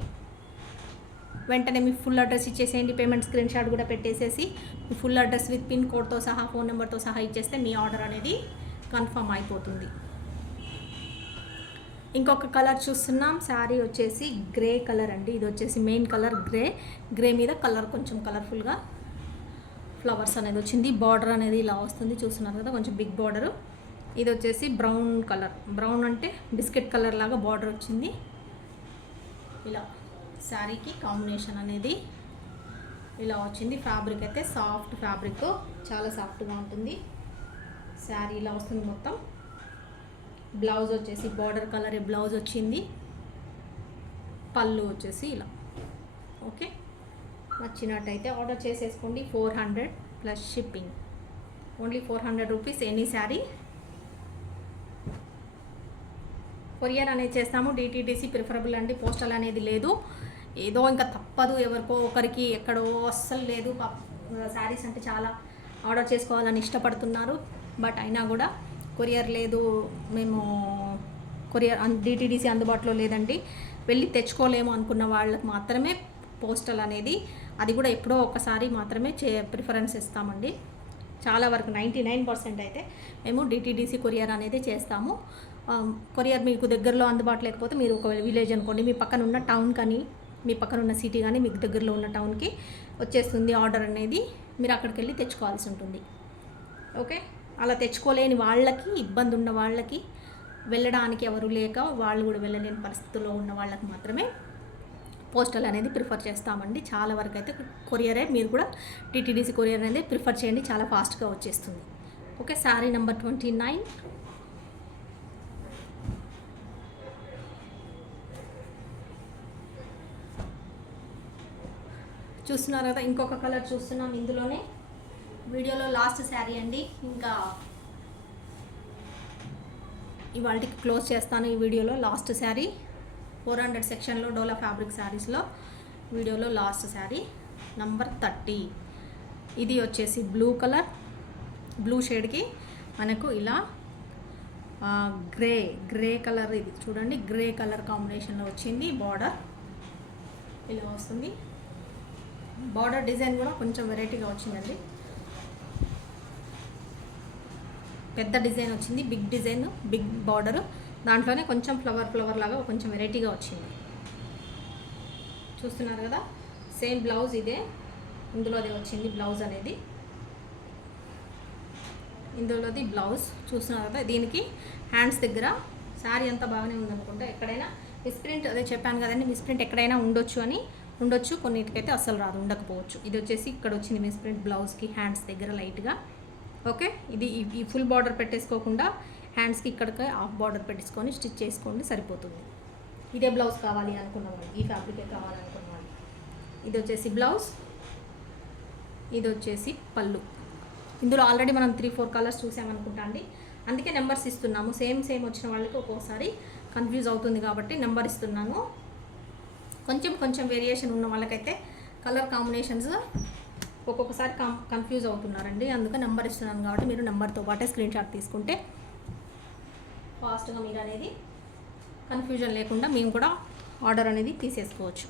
వెంటనే మీ ఫుల్ అడ్రస్ ఇచ్చేసేయండి. పేమెంట్ స్క్రీన్ షాట్ కూడా పెట్టేసేసి మీ ఫుల్ అడ్రస్ విత్ పిన్ కోడ్తో సహా, ఫోన్ నెంబర్తో సహా ఇచ్చేస్తే మీ ఆర్డర్ అనేది కన్ఫర్మ్ అయిపోతుంది. ఇంకొక కలర్ చూస్తున్నాం. శారీ వచ్చేసి గ్రే కలర్ అండి. ఇది వచ్చేసి మెయిన్ కలర్ గ్రే మీద కలర్ కొంచెం కలర్ఫుల్గా ఫ్లవర్స్ అనేది వచ్చింది. బార్డర్ అనేది ఇలా వస్తుంది, చూస్తున్నారు కదా, కొంచెం బిగ్ బార్డరు. ఇది వచ్చేసి బ్రౌన్ కలర్, బ్రౌన్ అంటే బిస్కెట్ కలర్ లాగా బార్డర్ వచ్చింది. ఇలా శారీకి కాంబినేషన్ అనేది ఇలా వచ్చింది. ఫ్యాబ్రిక్ అయితే సాఫ్ట్ ఫ్యాబ్రిక్, చాలా సాఫ్ట్గా ఉంటుంది. శారీ ఇలా వస్తుంది మొత్తం. బ్లౌజ్ వచ్చేసి బార్డర్ కలర్ బ్లౌజ్ వచ్చింది. పళ్ళు వచ్చేసి ఇలా. ఓకే, నచ్చినట్టయితే ఆర్డర్ చేసేసుకోండి. 400 plus shipping, only 400 rupees any sari. Courier అనేది చేస్తాము. డిటీడీసీ ప్రిఫరబుల్ అండి, పోస్టల్ అనేది లేదు. ఏదో ఇంకా తప్పదు, ఎవరికో ఒకరికి ఎక్కడో అస్సలు లేదు. శారీస్ అంటే చాలా ఆర్డర్ చేసుకోవాలని ఇష్టపడుతున్నారు, బట్ అయినా కూడా కొరియర్ లేదు. మేము కొరియర్ డిటీడీసీ అందుబాటులో లేదండి. వెళ్ళి తెచ్చుకోలేము అనుకున్న వాళ్ళకి మాత్రమే పోస్టల్ అనేది, అది కూడా ఎప్పుడో ఒకసారి మాత్రమే ప్రిఫరెన్స్ ఇస్తామండి. చాలా వరకు 99% అయితే మేము డిటీడీసీ కొరియర్ అనేది చేస్తాము. కొరియర్ మీకు దగ్గరలో అందుబాటులో లేకపోతే మీరు ఒక విలేజ్ అనుకోండి, మీ పక్కన ఉన్న టౌన్ కానీ, మీ పక్కన ఉన్న సిటీ కానీ, మీకు దగ్గరలో ఉన్న టౌన్కి వచ్చేస్తుంది ఆర్డర్ అనేది. మీరు అక్కడికి వెళ్ళి తెచ్చుకోవాల్సి ఉంటుంది. ఓకే, అలా తెచ్చుకోలేని వాళ్ళకి, ఇబ్బంది ఉన్న వాళ్ళకి, వెళ్ళడానికి ఎవరు లేక వాళ్ళు కూడా వెళ్ళలేని పరిస్థితుల్లో ఉన్న వాళ్ళకి మాత్రమే పోస్టల్ అనేది ప్రిఫర్ చేస్తామండి. చాలా వరకు అయితే కొరియరే, మీరు కూడా టీటీడీసీ కొరియర్ అనేది ప్రిఫర్ చేయండి, చాలా ఫాస్ట్గా వచ్చేస్తుంది. Okay, sari number 29. చూస్తున్నారు కదా, ఇంకొక కలర్ చూస్తున్నాం ఇందులోనే. వీడియోలో లాస్ట్ శారీ అండి, ఇంకా ఇవాళకి క్లోజ్ చేస్తాను. ఈ వీడియోలో లాస్ట్ శారీ 400 సెక్షన్లో డోలా ఫ్యాబ్రిక్ శారీస్లో వీడియోలో లాస్ట్ శారీ నంబర్ 30. ఇది వచ్చేసి బ్లూ కలర్, బ్లూ షేడ్కి మనకు ఇలా గ్రే కలర్, ఇది చూడండి గ్రే కలర్ కాంబినేషన్లో వచ్చింది. బార్డర్ ఇలా వస్తుంది. బార్డర్ డిజైన్ కూడా కొంచెం వెరైటీగా వచ్చిందండి, పెద్ద డిజైన్ వచ్చింది, బిగ్ డిజైన్, బిగ్ బార్డర్, దాంట్లోనే కొంచెం ఫ్లవర్ లాగా కొంచెం వెరైటీగా వచ్చింది. చూస్తున్నారు కదా, సేమ్ బ్లౌజ్ ఇదే, ఇందులోదే వచ్చింది బ్లౌజ్ అనేది, ఇందులోది బ్లౌజ్. చూస్తున్నారు కదా, దీనికి హ్యాండ్స్ దగ్గర శారీ అంతా బాగానే ఉందనుకుంటా. ఎక్కడైనా మిస్ప్రింట్, అదే చెప్పాను కదండి, మిస్ప్రింట్ ఎక్కడైనా ఉండొచ్చు, కొన్నిటికైతే అస్సలు రాదు, ఉండకపోవచ్చు. ఇది వచ్చేసి ఇక్కడ వచ్చింది మిస్ప్రింట్ బ్లౌజ్కి హ్యాండ్స్ దగ్గర లైట్గా. ఓకే, ఇది ఈ ఫుల్ బార్డర్ పెట్టేసుకోకుండా హ్యాండ్స్కి ఇక్కడికి హాఫ్ బార్డర్ పెట్టేసుకొని స్టిచ్ చేసుకోండి, సరిపోతుంది. ఇదే బ్లౌజ్ కావాలి అనుకున్న వాళ్ళు, ఈ ఫ్యాబ్రికే కావాలనుకున్న వాళ్ళు. ఇది వచ్చేసి బ్లౌజ్, ఇది వచ్చేసి పళ్ళు. ఇందులో ఆల్రెడీ మనం 3-4 కలర్స్ చూసామనుకుంటా అండి, అందుకే నెంబర్స్ ఇస్తున్నాము. సేమ్ వచ్చిన వాళ్ళకి ఒక్కోసారి కన్ఫ్యూజ్ అవుతుంది కాబట్టి నెంబర్ ఇస్తున్నాను. కొంచెం వేరియేషన్ ఉన్న వాళ్ళకైతే కలర్ కాంబినేషన్స్ ఒక్కొక్కసారి కన్ఫ్యూజ్ అవుతున్నారండి, అందుకే నెంబర్ ఇస్తున్నాను. కాబట్టి మీరు నెంబర్తో పాటే స్క్రీన్ షాట్ తీసుకుంటే ఫాస్ట్గా మీరు అనేది కన్ఫ్యూజన్ లేకుండా మేము కూడా ఆర్డర్ అనేది తీసేసుకోవచ్చు.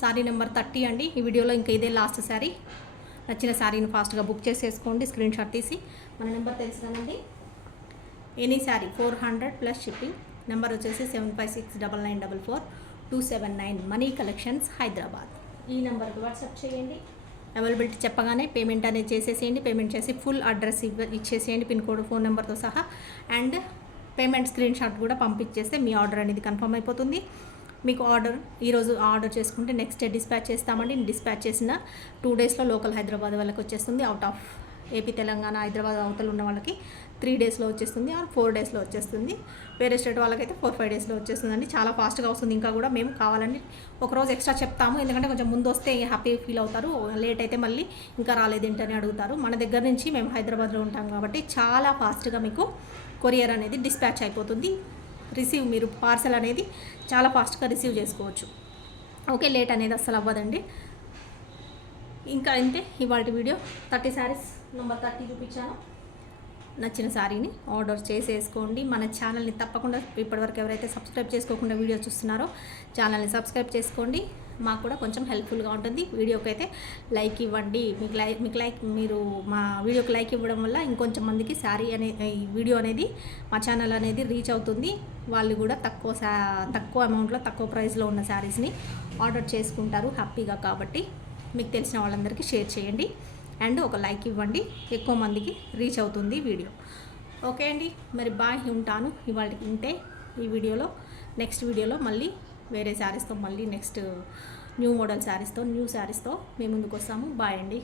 శారీ నెంబర్ 30 అండి. ఈ వీడియోలో ఇంకా ఇదే లాస్ట్ శారీ. నచ్చిన శారీని ఫాస్ట్గా బుక్ చేసేసుకోండి, స్క్రీన్ షాట్ తీసి. మన నెంబర్ తెలుసు కదండి, any sari 400 plus shipping. Number వచ్చేసి 7569944279, మనీ కలెక్షన్స్ హైదరాబాద్. ఈ నెంబర్కి వాట్సాప్ చేయండి. అవైలబిలిటీ చెప్పగానే పేమెంట్ అనేది చేసేసేయండి. పేమెంట్ చేసి ఫుల్ అడ్రస్ ఇచ్చేసేయండి, పిన్ కోడ్, ఫోన్ నెంబర్తో సహా. అండ్ పేమెంట్ స్క్రీన్ షాట్ కూడా పంపించేస్తే మీ ఆర్డర్ అనేది కన్ఫర్మ్ అయిపోతుంది. మీకు ఆర్డర్ ఈరోజు ఆర్డర్ చేసుకుంటే నెక్స్ట్ డే డిస్పాచ్ చేస్తామండి. డిస్పాచ్ చేసిన 2 డేస్లో లోకల్ హైదరాబాద్ వాళ్ళకి వచ్చేస్తుంది. Out of AP, Telangana, Hyderabad అవతల ఉన్న వాళ్ళకి 3 డేస్లో వచ్చేస్తుంది, ఆర్ 4 డేస్లో వచ్చేస్తుంది. వేరే స్టేట్ వాళ్ళకైతే 4-5 డేస్లో వచ్చేస్తుందండి. చాలా ఫాస్ట్గా వస్తుంది. ఇంకా కూడా మేము కావాలండి ఒకరోజు ఎక్స్ట్రా చెప్తాము, ఎందుకంటే కొంచెం ముందు వస్తే హ్యాపీ ఫీల్ అవుతారు. లేట్ అయితే మళ్ళీ ఇంకా రాలేదేంటని అడుగుతారు. మన దగ్గర నుంచి మేము హైదరాబాద్లో ఉంటాం కాబట్టి చాలా ఫాస్ట్గా మీకు కొరియర్ అనేది డిస్పాచ్ అయిపోతుంది. మీరు పార్సల్ అనేది చాలా ఫాస్ట్గా రిసీవ్ చేసుకోవచ్చు. ఓకే, లేట్ అనేది అస్సలు అవ్వదండి. ఇంకా అంతే ఇవాళ వీడియో. 30 శారీస్ నెంబర్ 30 చూపించాను. నచ్చిన శారీని ఆర్డర్ చేసేసుకోండి. మన ఛానల్ని తప్పకుండా ఇప్పటివరకు ఎవరైతే సబ్స్క్రైబ్ చేసుకోకుండా వీడియో చూస్తున్నారో ఛానల్ని సబ్స్క్రైబ్ చేసుకోండి. మాకు కూడా కొంచెం హెల్ప్ఫుల్గా ఉంటుంది. వీడియోకి అయితే లైక్ ఇవ్వండి. మీరు మా వీడియోకి లైక్ ఇవ్వడం వల్ల ఇంకొంచెం మందికి శారీ ఈ వీడియో అనేది, మా ఛానల్ అనేది రీచ్ అవుతుంది. వాళ్ళు కూడా తక్కువ అమౌంట్లో, తక్కువ ప్రైస్లో ఉన్న శారీస్ని ఆర్డర్ చేసుకుంటారు హ్యాపీగా. కాబట్టి మీకు తెలిసిన వాళ్ళందరికీ షేర్ చేయండి అండ్ ఒక లైక్ ఇవ్వండి. ఎక్కువ మందికి రీచ్ అవుతుంది వీడియో. ఓకే అండి, మరి బాయ్, ఉంటాను. ఇవాళకి ఇంతే ఈ వీడియోలో. నెక్స్ట్ వీడియోలో మళ్ళీ వేరే శారీస్తో, మళ్ళీ నెక్స్ట్ న్యూ మోడల్ శారీస్తో, న్యూ శారీస్తో మేము ముందుకు వస్తాము. బాయ్ అండి.